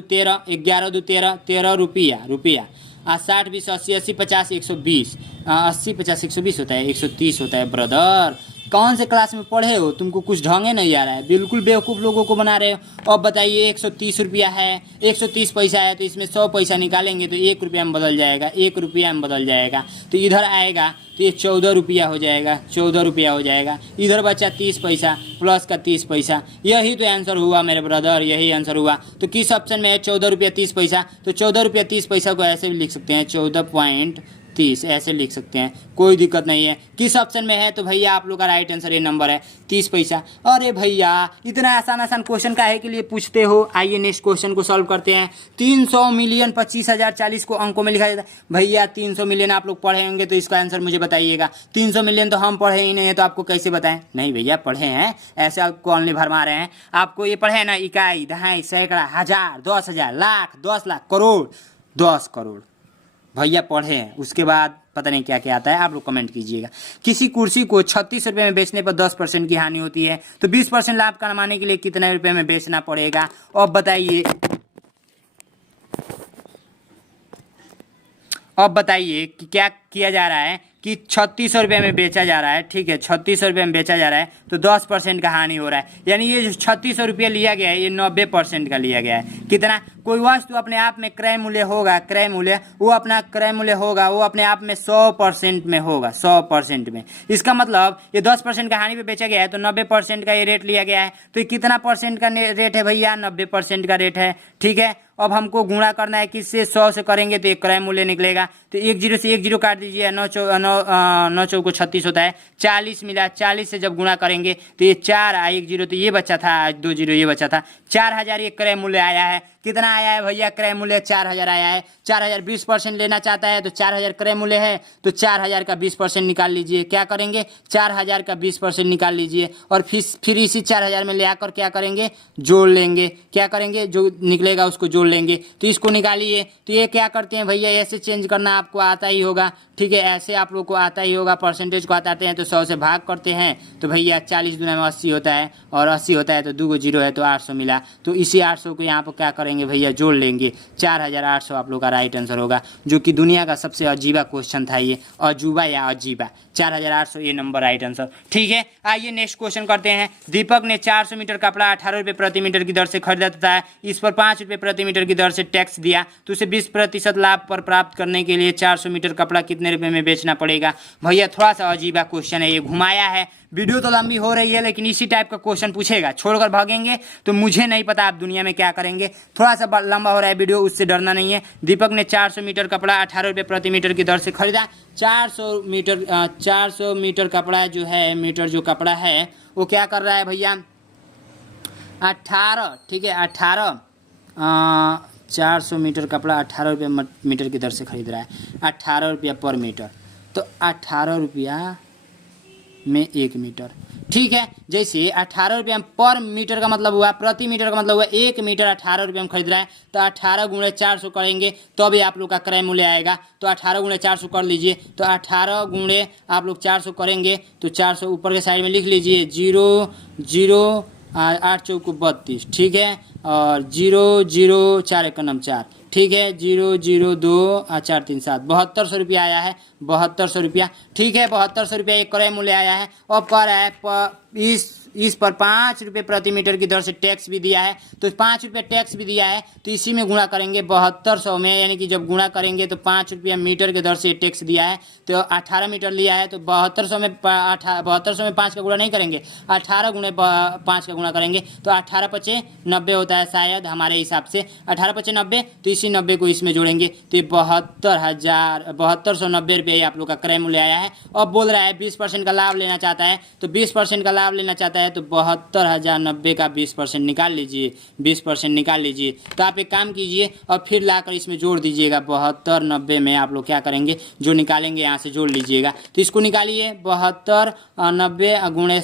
13, 11 2 13, 13 रुपया 60 20 80 80 50 120, 80 50 120 होता है, 130 होता है। ब्रदर कौन से क्लास में पढ़े हो, तुमको कुछ ढंगे नहीं आ रहा है, बिल्कुल बेवकूफ़ लोगों को बना रहे हो। अब बताइए 130 रुपया है, 130 पैसा है, तो इसमें 100 पैसा निकालेंगे तो 1 रुपया में बदल जाएगा, 1 रुपया में बदल जाएगा। तो इधर आएगा तो ये 14 रुपया हो जाएगा, 14 रुपया हो जाएगा। इधर बचा 30 पैसा प्लस का 30 पैसा, यही तो आंसर हुआ मेरे ब्रदर, यही आंसर हुआ। तो किस ऑप्शन में है 14 रुपया 30 पैसा, तो 14 रुपया 30 पैसा को ऐसे भी लिख सकते हैं, 14.30 ऐसे लिख सकते हैं, कोई दिक्कत नहीं है। किस ऑप्शन में है, तो भैया आप लोग का राइट आंसर ये नंबर है 30 पैसा। अरे भैया इतना आसान क्वेश्चन काहे के लिए पूछते हो। आइए नेक्स्ट क्वेश्चन को सॉल्व करते हैं। 300 मिलियन 25,040 को अंकों में लिखा जाता है। भैया 300 मिलियन आप लोग पढ़े होंगे तो इसका आंसर मुझे बताइएगा। 300 मिलियन तो हम पढ़े ही नहीं है, तो आपको कैसे बताएं। नहीं भैया पढ़े हैं, ऐसे आपको ऑनली भरमा रहे हैं। आपको ये पढ़े हैं ना, इकाई, दहाई, सैकड़ा, हजार, 10,000, लाख, 10 लाख, करोड़, 10 करोड़ भैया पढ़े हैं। उसके बाद पता नहीं क्या क्या आता है, आप लोग कमेंट कीजिएगा। किसी कुर्सी को 36 रुपये में बेचने पर 10% की हानि होती है, तो 20% लाभ कमाने के लिए कितने रुपए में बेचना पड़ेगा। अब बताइए, अब बताइए कि क्या किया जा रहा है कि 3600 रुपये में बेचा जा रहा है, ठीक है, 3600 रुपये में बेचा जा रहा है, तो 10% का हानि हो रहा है। यानी ये जो 3600 रुपये लिया गया है, ये 90% का लिया गया है। कितना, कोई वस्तु अपने आप में क्रय मूल्य होगा, क्रय मूल्य वो अपना क्रय मूल्य होगा, वो अपने आप में 100% में होगा, 100% में। इसका मतलब ये 10% का हानि पे बेचा गया है, तो 90% का ये रेट लिया गया है। तो ये कितना परसेंट का रेट है भैया, 90% का रेट है, ठीक है। अब हमको गुणा करना है, किससे, 100 से करेंगे तो एक क्रय मूल्य निकलेगा। तो 1 0 से 1 0 काट दीजिए, 9 चौको 36 होता है, 40 मिला, 40 से जब गुणा करेंगे तो ये 4 1 0, तो ये बचा था, 2 0 ये बचा था, 4000 ये क्रय मूल्य आया है। कितना आया है भैया क्रय मूल्य, 4000 आया है। 4000 20% लेना चाहता है तो 4000 क्रय मूल्य है, तो 4000 का 20% निकाल लीजिए। क्या करेंगे, 4000 का 20% निकाल लीजिए और फिर इसी 4000 में ले आकर क्या करेंगे, जोड़ लेंगे। क्या करेंगे, जो निकलेगा उसको जोड़ लेंगे। तो इसको निकालिए। तो ये क्या करते हैं भैया, ऐसे चेंज करना आपको आता ही होगा, ठीक है, ऐसे आप लोग को आता ही होगा। परसेंटेज को आते हैं तो 100 से भाग करते हैं, तो भैया 40 दूना में 80 होता है, और 80 होता है तो 2 0 है, तो 800 मिला। तो इसी 800 को यहाँ पर क्या करेंगे भैया, जोड़ लेंगे। 4800 आप लोग का राइट आंसर होगा, जो कि दुनिया का सबसे अजीबा क्वेश्चन था ये, अजूबा या अजीबा। 4800 ये नंबर राइट आंसर, ठीक है। आइए नेक्स्ट क्वेश्चन करते हैं। दीपक ने 400 मीटर कपड़ा 18 रुपये प्रति मीटर की दर से खरीदा तथा इस पर 5 रुपये प्रति मीटर की दर से टैक्स दिया, तो उसे 20% लाभ पर प्राप्त करने के लिए 400 मीटर कपड़ा कितने रुपए में बेचना पड़ेगा। भैया थोड़ा सा अजीबा क्वेश्चन है, ये घुमाया है। वीडियो तो लंबी हो रही है, लेकिन इसी टाइप का क्वेश्चन पूछेगा, छोड़कर भागेंगे तो मुझे नहीं पता आप दुनिया में क्या करेंगे। थोड़ा सा लंबा हो रहा है वीडियो, उससे डरना नहीं है। दीपक ने 400 मीटर कपड़ा 18 रुपये प्रति मीटर की दर से खरीदा। 400 मीटर कपड़ा जो है, मीटर जो कपड़ा है वो क्या कर रहा है भैया, 18, ठीक है, 18 400 मीटर कपड़ा 18 रुपये मीटर की दर से खरीद रहा है, 18 रुपया पर मीटर, तो 18 रुपया में 1 मीटर, ठीक है। जैसे 18 रुपया पर मीटर का मतलब हुआ, प्रति मीटर का मतलब हुआ 1 मीटर 18 रुपये में खरीद रहा है, तो 18 गुणे 400 करेंगे तो भी आप लोग का क्रय मूल्य आएगा। तो 18 गुणे 400 कर लीजिए, तो 18 गुणे आप लोग 400 करेंगे तो 400 ऊपर के साइड में लिख लीजिए, 0 0 8 चौको 32, ठीक है, और 0 0 4 1 4, ठीक है 002,437 7200 आया है 7200 ठीक है 7200 एक क्रय मूल्य आया है। और कर है इस पर 5 रुपये प्रति मीटर की दर से टैक्स भी दिया है, तो 5 रुपये टैक्स भी दिया है, तो इसी में गुणा करेंगे 7200 में, यानी कि जब गुणा करेंगे तो 5 रुपये मीटर की दर से टैक्स दिया है, तो 18 मीटर लिया है, तो 7200 में 5 का गुणा नहीं करेंगे, 18 गुणे 5 का गुणा करेंगे, तो 18 पचे 90 होता है शायद हमारे हिसाब से, 18 पचे 90, तो इसी 90 को इसमें जोड़ेंगे तो 72,90 आप लोग का क्रय मूल्य आया है। अब बोल रहा है 20% का लाभ लेना चाहता है, तो 20% का लाभ लेना चाहता है तो 72,090 का 20% निकाल लीजिए, 20% निकाल लीजिए। तो आप एक काम कीजिए और फिर लाकर इसमें जोड़ दीजिएगा 72,90 में आप लोग क्या करेंगे, जो निकालेंगे यहाँ से जोड़ लीजिएगा। तो इसको निकालिए 72,90 गुणे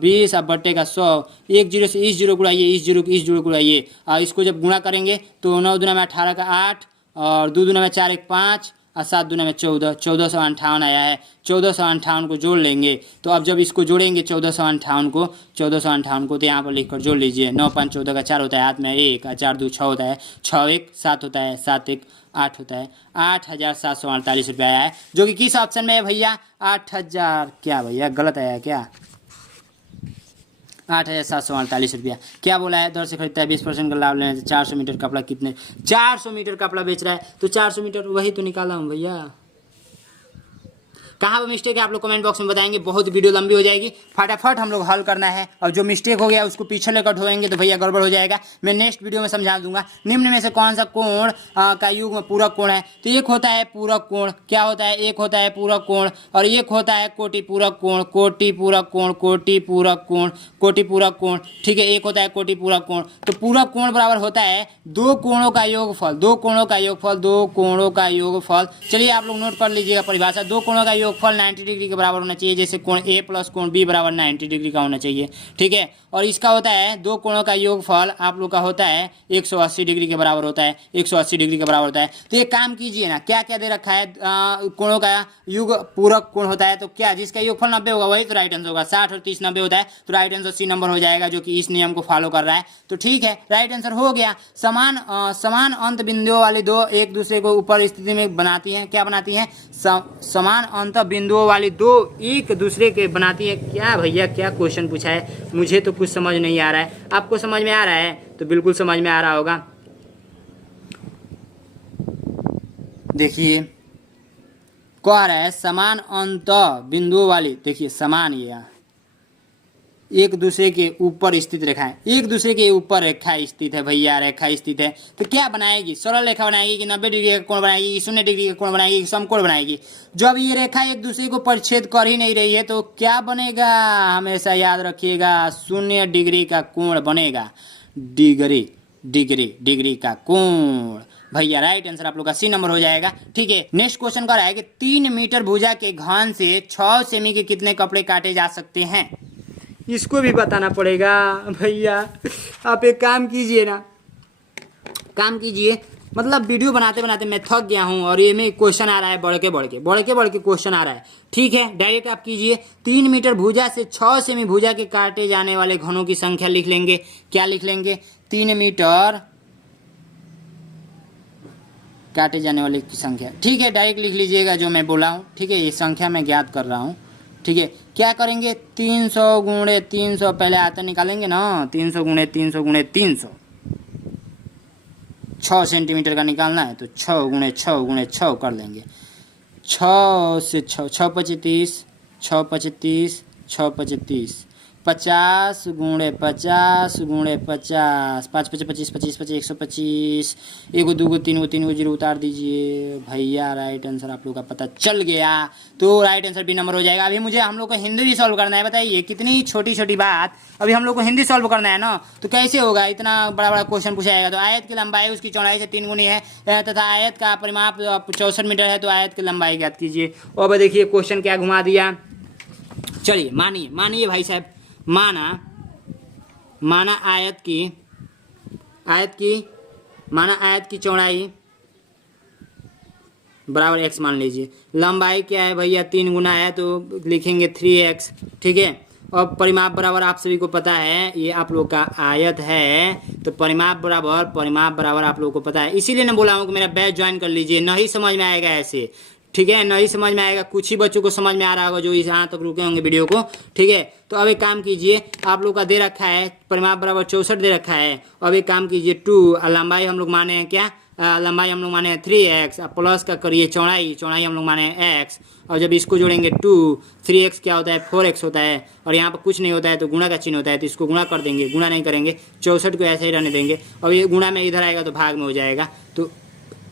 20 अब बट्टे का 100, एक जीरो से इस जीरो गुड़ाइए, इस जीरो गुड़ाइए, और इसको जब गुणा करेंगे तो 9 दूना में 18 का 8 और 2 दूना में 4 1 5 और 7 दूना में 14, 1458 आया है। 1458 को जोड़ लेंगे, तो अब जब इसको जोड़ेंगे 1458 को तो यहाँ पर लिखकर जोड़ लीजिए। 9 5 14 का 4 होता है, हाथ में 1 4 2 6 होता है, 6 1 7 होता है, 7 1 8 होता है। 8,748 रुपये आया है, जो कि किस ऑप्शन में है भैया 8000, क्या भैया गलत आया क्या, 8,748 रुपया। क्या बोला है, दर से खरीदता है 20% का लाभ लेने से 400 मीटर कपड़ा कितने, 400 मीटर कपड़ा बेच रहा है, तो 400 मीटर वही तो निकाला हूँ भैया। कहाँ पर मिस्टेक है आप लोग कमेंट बॉक्स में बताएंगे, बहुत वीडियो लंबी हो जाएगी, फटाफट हम लोग हल करना है, और जो मिस्टेक हो गया उसको पीछे लेकर ढोएंगे तो भैया गड़बड़ हो जाएगा। मैं नेक्स्ट वीडियो में समझा दूंगा। निम्न में से कौन सा कोण का युग्म पूरक कोण है, तो एक होता है पूरक कोण, क्या होता है, एक होता है पूरक कोण, और एक होता है कोटि पूरक कोण, कोटि पूरक कोण, कोटि पूरक कोण, कोटि पूरक कोण, ठीक है, एक होता है कोटि पूरक कोण। तो पूरक कोण बराबर होता है दो कोणों का योगफल, दो कोणों का योगफल, दो कोणों का योगफल। चलिए आप लोग नोट कर लीजिएगा परिभाषा, दो कोणों का योगफल 90 डिग्री के बराबर होना चाहिए, जैसे कोण ए प्लस कोण बी बराबर 90 डिग्री का होना चाहिए, ठीक है। और इसका होता है दो कोणों का योगफल आप लोग का होता है 180 डिग्री के बराबर होता है, 180 डिग्री के बराबर होता है। तो ये काम कीजिए ना, क्या क्या दे रखा है, कोणों का युग पूरक कोण होता है, तो क्या जिसका योगफल 90 होगा वही तो राइट आंसर होगा। 60 और 30 90 होता है, तो राइट आंसर सी नंबर हो जाएगा, जो कि इस नियम को फॉलो कर रहा है। तो ठीक है, राइट आंसर हो गया। समान अंत बिंदुओं वाली दो एक दूसरे को ऊपर स्थिति में बनाती हैं, क्या बनाती हैं, समान अंत बिंदुओं वाली दो एक दूसरे के बनाती है। क्या भैया क्या क्वेश्चन पूछा है, मुझे तो कुछ समझ नहीं आ रहा है, आपको समझ में आ रहा है तो बिल्कुल समझ में आ रहा होगा। देखिए कह रहा है समान अंत बिंदुओं वाली, देखिए समान, ये एक दूसरे के ऊपर स्थित रेखाएं, एक दूसरे के ऊपर रेखा स्थित है भैया, रेखा स्थित है, तो क्या बनाएगी, सरल रेखा बनाएगी कि 90 डिग्री का कोण बनाएगी कि 0 डिग्री का कोण बनाएगी कि समकोण बनाएगी। जब ये रेखा एक दूसरे को परिच्छेद कर ही नहीं रही है तो क्या बनेगा, हमेशा याद रखिएगा 0 डिग्री का कोण बनेगा, डिग्री का कोण भैया। राइट आंसर आप लोग का सी नंबर हो जाएगा, ठीक है। नेक्स्ट क्वेश्चन कर रहा है कि 3 मीटर भुजा के घन से 6 सेमी के कितने कपड़े काटे जा सकते हैं, इसको भी बताना पड़ेगा भैया। आप एक काम कीजिए ना, काम कीजिए, मतलब वीडियो बनाते बनाते मैं थक गया हूँ और ये में क्वेश्चन आ रहा है बढ़ के क्वेश्चन आ रहा है, ठीक है। डायरेक्ट आप कीजिए, 3 मीटर भुजा से 6 सेमी भुजा के काटे जाने वाले घनों की संख्या लिख लेंगे। क्या लिख लेंगे, 3 मीटर काटे जाने वाले की संख्या, ठीक है। डायरेक्ट लिख लीजिएगा जो मैं बोला हूँ, ठीक है। ये संख्या मैं ज्ञात कर रहा हूँ, ठीक है। क्या करेंगे, 300 गुणे 300 पहले आता निकालेंगे ना, 300 गुणे 300 गुणे 300, 6 सेंटीमीटर का निकालना है तो 6 गुणे 6 गुणे 6 कर लेंगे। 6 से 6 6 25 6 25 6 25 50 गुणे 50 गुणे 50 5 5 25 25 25 125, एगो दूगो तीन गो जीरो उतार दीजिए भैया। राइट आंसर आप लोग का पता चल गया, तो राइट आंसर बी नंबर हो जाएगा। अभी मुझे हम लोग को हिंदी भी सॉल्व करना है, बताइए कितनी छोटी छोटी बात, अभी हम लोग को हिंदी सॉल्व करना है ना, तो कैसे होगा, इतना बड़ा बड़ा क्वेश्चन पूछा जाएगा। तो आयत की लंबाई उसकी चौड़ाई से 3 गुनी है तथा आयत का परिमाप 64 मीटर है, तो आयत की लंबाई ज्ञात कीजिए। और देखिए क्वेश्चन क्या घुमा दिया। चलिए मानिए भाई साहब, माना आयत की चौड़ाई बराबर x मान लीजिए। लंबाई क्या है भैया, 3 गुना है तो लिखेंगे 3x, ठीक है। अब परिमाप बराबर आप सभी को पता है, ये आप लोग का आयत है, तो परिमाप बराबर आप लोगों को पता है, इसीलिए ना बोला हूँ कि मेरा बैच ज्वाइन कर लीजिए, नहीं समझ में आएगा ऐसे, ठीक है, नहीं समझ में आएगा, कुछ ही बच्चों को समझ में आ रहा होगा जो इस यहाँ तक रुके होंगे वीडियो को, ठीक है। तो अब एक काम कीजिए, आप लोग का दे रखा है परिमाप बराबर 64 दे रखा है, अब एक काम कीजिए 2 लंबाई हम लोग माने हैं क्या, लंबाई हम लोग माने हैं 3x, प्लस का करिए चौड़ाई हम लोग माने हैं x, और जब इसको जोड़ेंगे 2, 3x क्या होता है 4x होता है, और यहाँ पर कुछ नहीं होता है तो गुणा का चिन्ह होता है, तो इसको गुणा कर देंगे, गुणा नहीं करेंगे, 64 को ऐसे ही रहने देंगे, अब ये गुणा में इधर आएगा तो भाग में हो जाएगा, तो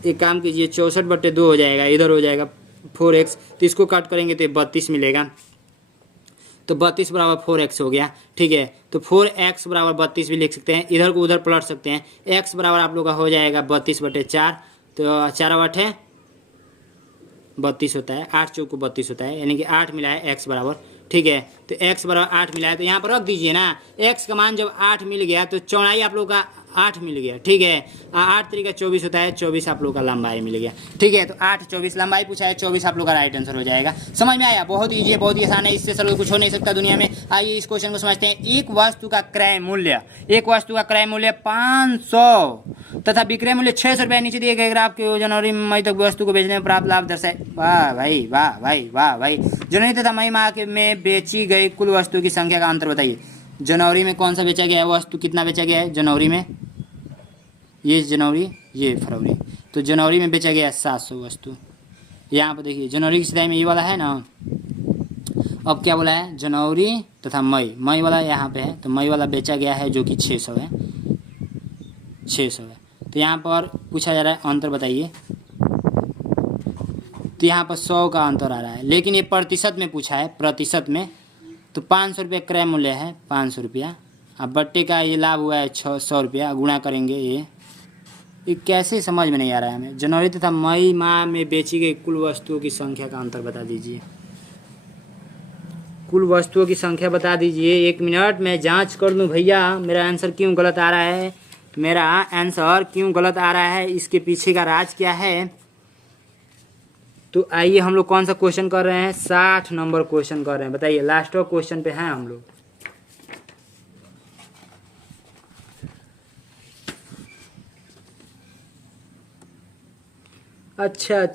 एक काम कीजिए 64/2 हो जाएगा, इधर हो जाएगा 4x, तो इसको कट करेंगे तो 32 मिलेगा, तो 32 बराबर 4x हो गया, ठीक है। तो 4x बराबर 32 भी लिख सकते हैं, इधर को उधर पलट सकते हैं, x बराबर आप लोग का हो जाएगा 32/4, तो 4/8 32 होता है, 8 चौको 32 होता है, यानी कि 8 मिला है x बराबर, ठीक है। तो x बराबर 8 मिला है, तो यहाँ पर रख दीजिए ना, x का मान जब 8 मिल गया तो चौड़ाई आप लोग का 8 मिल गया, ठीक है, 8 3 का 24 होता है, 24 आप लोग का लंबाई मिल गया, ठीक है। तो 8 24 लंबाई पूछा है, 24 आप लोग का राइट आंसर हो जाएगा। समझ में आया, बहुत ईजी है, बहुत ही आसान है, इससे सरल कुछ हो नहीं सकता दुनिया में। आइए इस क्वेश्चन को समझते हैं। एक वस्तु का क्रय मूल्य 500 तथा विक्रय मूल्य 600 रुपये, नीचे दिए गए ग्राफ के जनवरी मई तक वस्तु को बेचने में प्राप्त लाभ दर्शाए। वाह भाई वाह भाई वाह भाई। जनवरी तथा मई माह में बेची गई कुल वस्तु की संख्या का अंतर बताइए। जनवरी में कौन सा बेचा गया है वस्तु, कितना बेचा गया है जनवरी में, ये जनवरी ये फरवरी, तो जनवरी में बेचा गया 700 वस्तु। यहाँ पर देखिए जनवरी की सिदाई में ये वाला है ना, अब क्या बोला है जनवरी तथा मई वाला यहाँ पे है, तो मई वाला बेचा गया है जो कि 600 है, 600 है। तो यहाँ पर पूछा जा रहा है अंतर बताइए, तो यहाँ पर 100 का अंतर आ रहा है, लेकिन ये प्रतिशत में पूछा है, प्रतिशत में, तो 500 रुपये क्रय मूल्य है 500 रुपया, अब बट्टे का ये लाभ हुआ है 100 रुपया, गुणा करेंगे ये कैसे समझ में नहीं आ रहा है हमें। जनवरी तथा मई माह में बेची गई कुल वस्तुओं की संख्या का अंतर बता दीजिए, कुल वस्तुओं की संख्या बता दीजिए। 1 मिनट में जांच कर लूँ भैया, मेरा आंसर क्यों गलत आ रहा है, मेरा आंसर क्यों गलत आ रहा है, इसके पीछे का राज क्या है। तो आइए हम लोग कौन सा क्वेश्चन कर रहे हैं, 60 नंबर क्वेश्चन कर रहे हैं, बताइए लास्ट क्वेश्चन पे हैं हम लोग। अच्छा,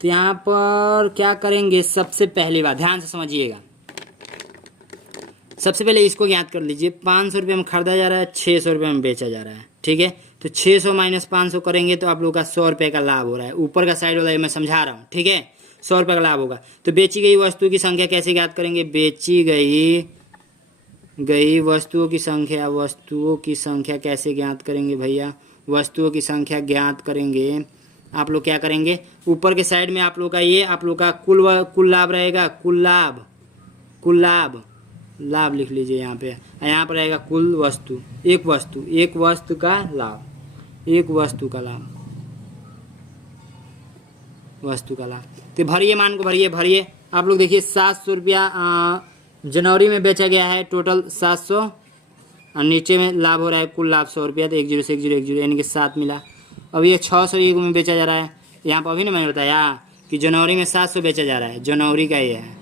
तो यहाँ पर क्या करेंगे, सबसे पहली बात ध्यान से समझिएगा, सबसे पहले इसको ज्ञात कर लीजिए। 500 रुपये में खरीदा जा रहा है, 600 रुपये में बेचा जा रहा है, ठीक है। तो 600 माइनस 500 करेंगे तो आप लोग का 100 रुपये का लाभ हो रहा है, ऊपर का साइड वाला ये मैं समझा रहा हूँ, ठीक है, 100 रुपये का लाभ होगा। तो बेची गई वस्तु की संख्या कैसे ज्ञात करेंगे, बेची गई वस्तुओं की संख्या कैसे ज्ञात करेंगे भैया, वस्तुओं की संख्या ज्ञात करेंगे, आप लोग क्या करेंगे, ऊपर के साइड में आप लोग का ये आप लोग का कुल लाभ रहेगा, कुल लाभ लिख लीजिए यहाँ पे, यहाँ पर रहेगा कुल वस्तु, एक वस्तु का लाभ, वस्तु का लाभ। तो भरिए, मान को भरिए, आप लोग देखिए 700 रुपया जनवरी में बेचा गया है, टोटल 700, और नीचे में लाभ हो रहा है कुल लाभ 100 रुपया, तो 10 से 10 यानी कि 7 मिला। अब ये 600 में बेचा जा रहा है, यहाँ पर अभी ना मैंने बताया कि जनवरी में 700 बेचा जा रहा है, जनवरी का ये है,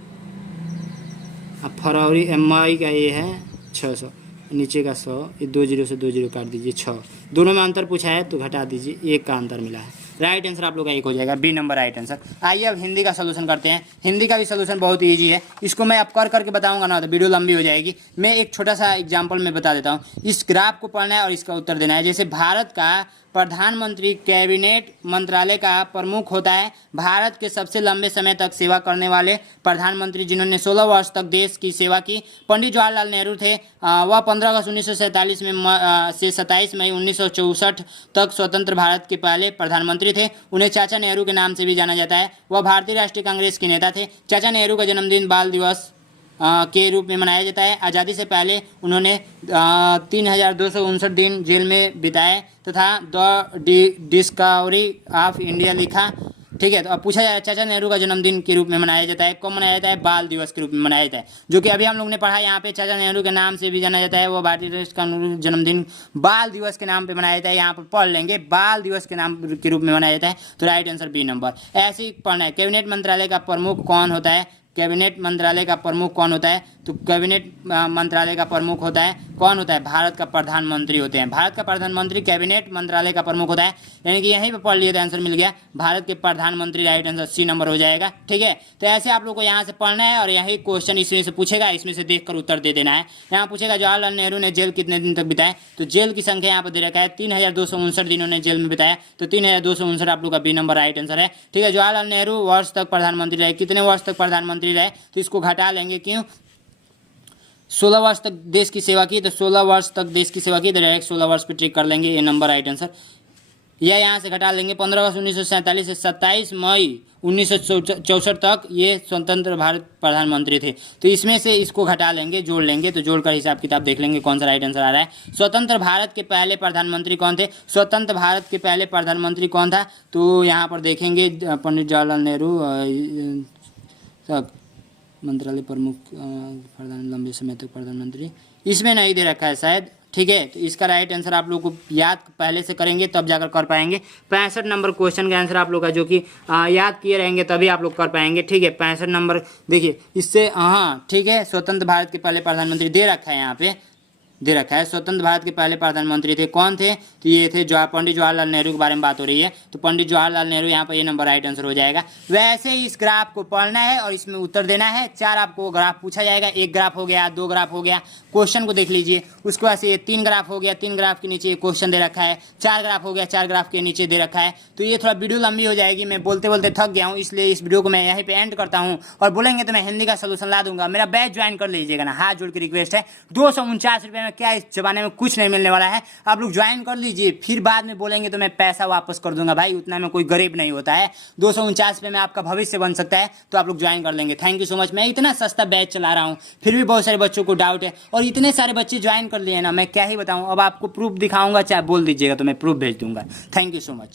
अब फरवरी मई का ये है 600, नीचे का 100, ये 20 से 20 काट दीजिए 6, दोनों में अंतर पूछा है तो घटा दीजिए, 1 का अंतर मिला है। राइट आंसर आप लोग का 1 हो जाएगा, बी नंबर राइट आंसर। आइए अब हिंदी का सोल्यूशन करते हैं। हिंदी का भी सोल्यूशन बहुत ही ईजी है, इसको मैं अब करके बताऊंगा ना तो वीडियो लंबी हो जाएगी। मैं एक छोटा सा एग्जाम्पल में बता देता हूँ, इस ग्राफ को पढ़ना है और इसका उत्तर देना है। जैसे भारत का प्रधानमंत्री कैबिनेट मंत्रालय का प्रमुख होता है भारत के सबसे लंबे समय तक सेवा करने वाले प्रधानमंत्री, जिन्होंने 16 वर्ष तक देश की सेवा की, पंडित जवाहरलाल नेहरू थे। वह 15 अगस्त 1947 में से 27 मई 1964 तक स्वतंत्र भारत के पहले प्रधानमंत्री थे। उन्हें चाचा नेहरू के नाम से भी जाना जाता है। वह भारतीय राष्ट्रीय कांग्रेस के नेता थे। चाचा नेहरू का जन्मदिन बाल दिवस के रूप में मनाया जाता है। आज़ादी से पहले उन्होंने 3259 दिन जेल में बिताए तथा द डिस्कवरी ऑफ इंडिया लिखा। ठीक है, तो अब पूछा जाए चाचा नेहरू का जन्मदिन के रूप में मनाया जाता है, कब मनाया जाता है, बाल दिवस के रूप में मनाया जाता है, जो कि अभी हम लोग ने पढ़ा। यहाँ पे चाचा नेहरू के नाम से भी जाना जाता है, वो भारतीय देश का जन्मदिन बाल दिवस के नाम पे मनाया जाता है। यहाँ पर पढ़ लेंगे, बाल दिवस के नाम के रूप में मनाया जाता है। तो राइट आंसर बी नंबर। ऐसे ही पढ़ना है। कैबिनेट मंत्रालय का प्रमुख कौन होता है? कैबिनेट मंत्रालय का प्रमुख कौन होता है? तो कैबिनेट मंत्रालय का प्रमुख होता है, कौन होता है? भारत का प्रधानमंत्री होते हैं। भारत का प्रधानमंत्री कैबिनेट मंत्रालय का प्रमुख होता है, यानी कि यहीं पे पढ़ लिए तो आंसर मिल गया, भारत के प्रधानमंत्री, राइट आंसर सी नंबर हो जाएगा। ठीक है, तो ऐसे आप लोग को यहाँ से पढ़ना है और यही क्वेश्चन इसमें से पूछेगा, इसमें से देखकर उत्तर दे देना है। यहाँ पूछेगा जवाहरलाल नेहरू ने जेल कितने दिन तक बिताए? तो जेल की संख्या यहाँ पर दे रखा है 3259 दिन उन्होंने जेल में बिताया, तो 3259 आप लोग का बी नंबर राइट आंसर है। ठीक है, जवाहरलाल नेहरू वर्ष तक प्रधानमंत्री रहे, कितने वर्ष तक प्रधानमंत्री रहे? तो इसको घटा लेंगे, क्यों? 16 वर्ष तक देश की सेवा की, तो 16 वर्ष तक देश की सेवा की, तो डायरेक्ट 16 वर्ष पे टिक कर लेंगे, ये नंबर राइट आंसर। यह यहाँ से घटा लेंगे 15 अगस्त 1947 से 27 मई 1964 तक ये स्वतंत्र भारत प्रधानमंत्री थे, तो इसमें से इसको घटा लेंगे, जोड़ लेंगे, तो जोड़कर हिसाब किताब देख लेंगे कौन सा राइट आंसर आ रहा है। स्वतंत्र भारत के पहले प्रधानमंत्री कौन थे? स्वतंत्र भारत के पहले प्रधानमंत्री कौन था? तो यहाँ पर देखेंगे पंडित जवाहरलाल नेहरू, मंत्रालय प्रमुख, प्रधान लंबे समय तक प्रधानमंत्री, इसमें नहीं दे रखा है शायद। ठीक है, तो इसका राइट आंसर आप लोग को याद पहले से करेंगे तब जाकर कर पाएंगे। 65 नंबर क्वेश्चन का आंसर आप लोग का जो कि याद किए रहेंगे तभी आप लोग कर पाएंगे। ठीक है, 65 नंबर देखिए इससे, हाँ ठीक है, स्वतंत्र भारत के पहले प्रधानमंत्री दे रखा है, यहाँ पे दे रखा है स्वतंत्र भारत के पहले प्रधानमंत्री थे, कौन थे? तो ये थे पंडित जवाहरलाल नेहरू के बारे में बात हो रही है, तो पंडित जवाहरलाल नेहरू, यहाँ पर ये नंबर राइट आंसर हो जाएगा। वैसे ही इस ग्राफ को पढ़ना है और इसमें उत्तर देना है। 4 आपको ग्राफ पूछा जाएगा, 1 ग्राफ हो गया, 2 ग्राफ हो गया, क्वेश्चन को देख लीजिए। उसके बाद से ये 3 ग्राफ हो गया, 3 ग्राफ के नीचे क्वेश्चन दे रखा है, 4 ग्राफ हो गया, 4 ग्राफ के नीचे दे रखा है। तो ये थोड़ा वीडियो लंबी हो जाएगी, मैं बोलते बोलते थक गया हूँ, इसलिए इस वीडियो को मैं यहीं पे एंड करता हूँ। और बोलेंगे तो मैं हिंदी का सोल्यूशन ला दूंगा, मेरा बैच ज्वाइन कर लीजिएगा ना, हाथ जोड़ के रिक्वेस्ट है। 249 रुपये में क्या इस जमाने में कुछ नहीं मिलने वाला है, आप लोग ज्वाइन कर लीजिए, फिर बाद में बोलेंगे तो मैं पैसा वापस कर दूंगा। भाई उतना में कोई गरीब नहीं होता है, 249 रुपये में आपका भविष्य बन सकता है, तो आप लोग ज्वाइन कर लेंगे। Thank you so much. मैं इतना सस्ता बैच चला रहा हूँ, फिर भी बहुत सारे बच्चों को डाउट है, और इतने सारे बच्चे ज्वाइन कर लिए ना, मैं क्या ही बताऊँ। अब आपको प्रूफ दिखाऊंगा, चाहे बोल दीजिएगा तो मैं प्रूफ भेज दूंगा। Thank you so much.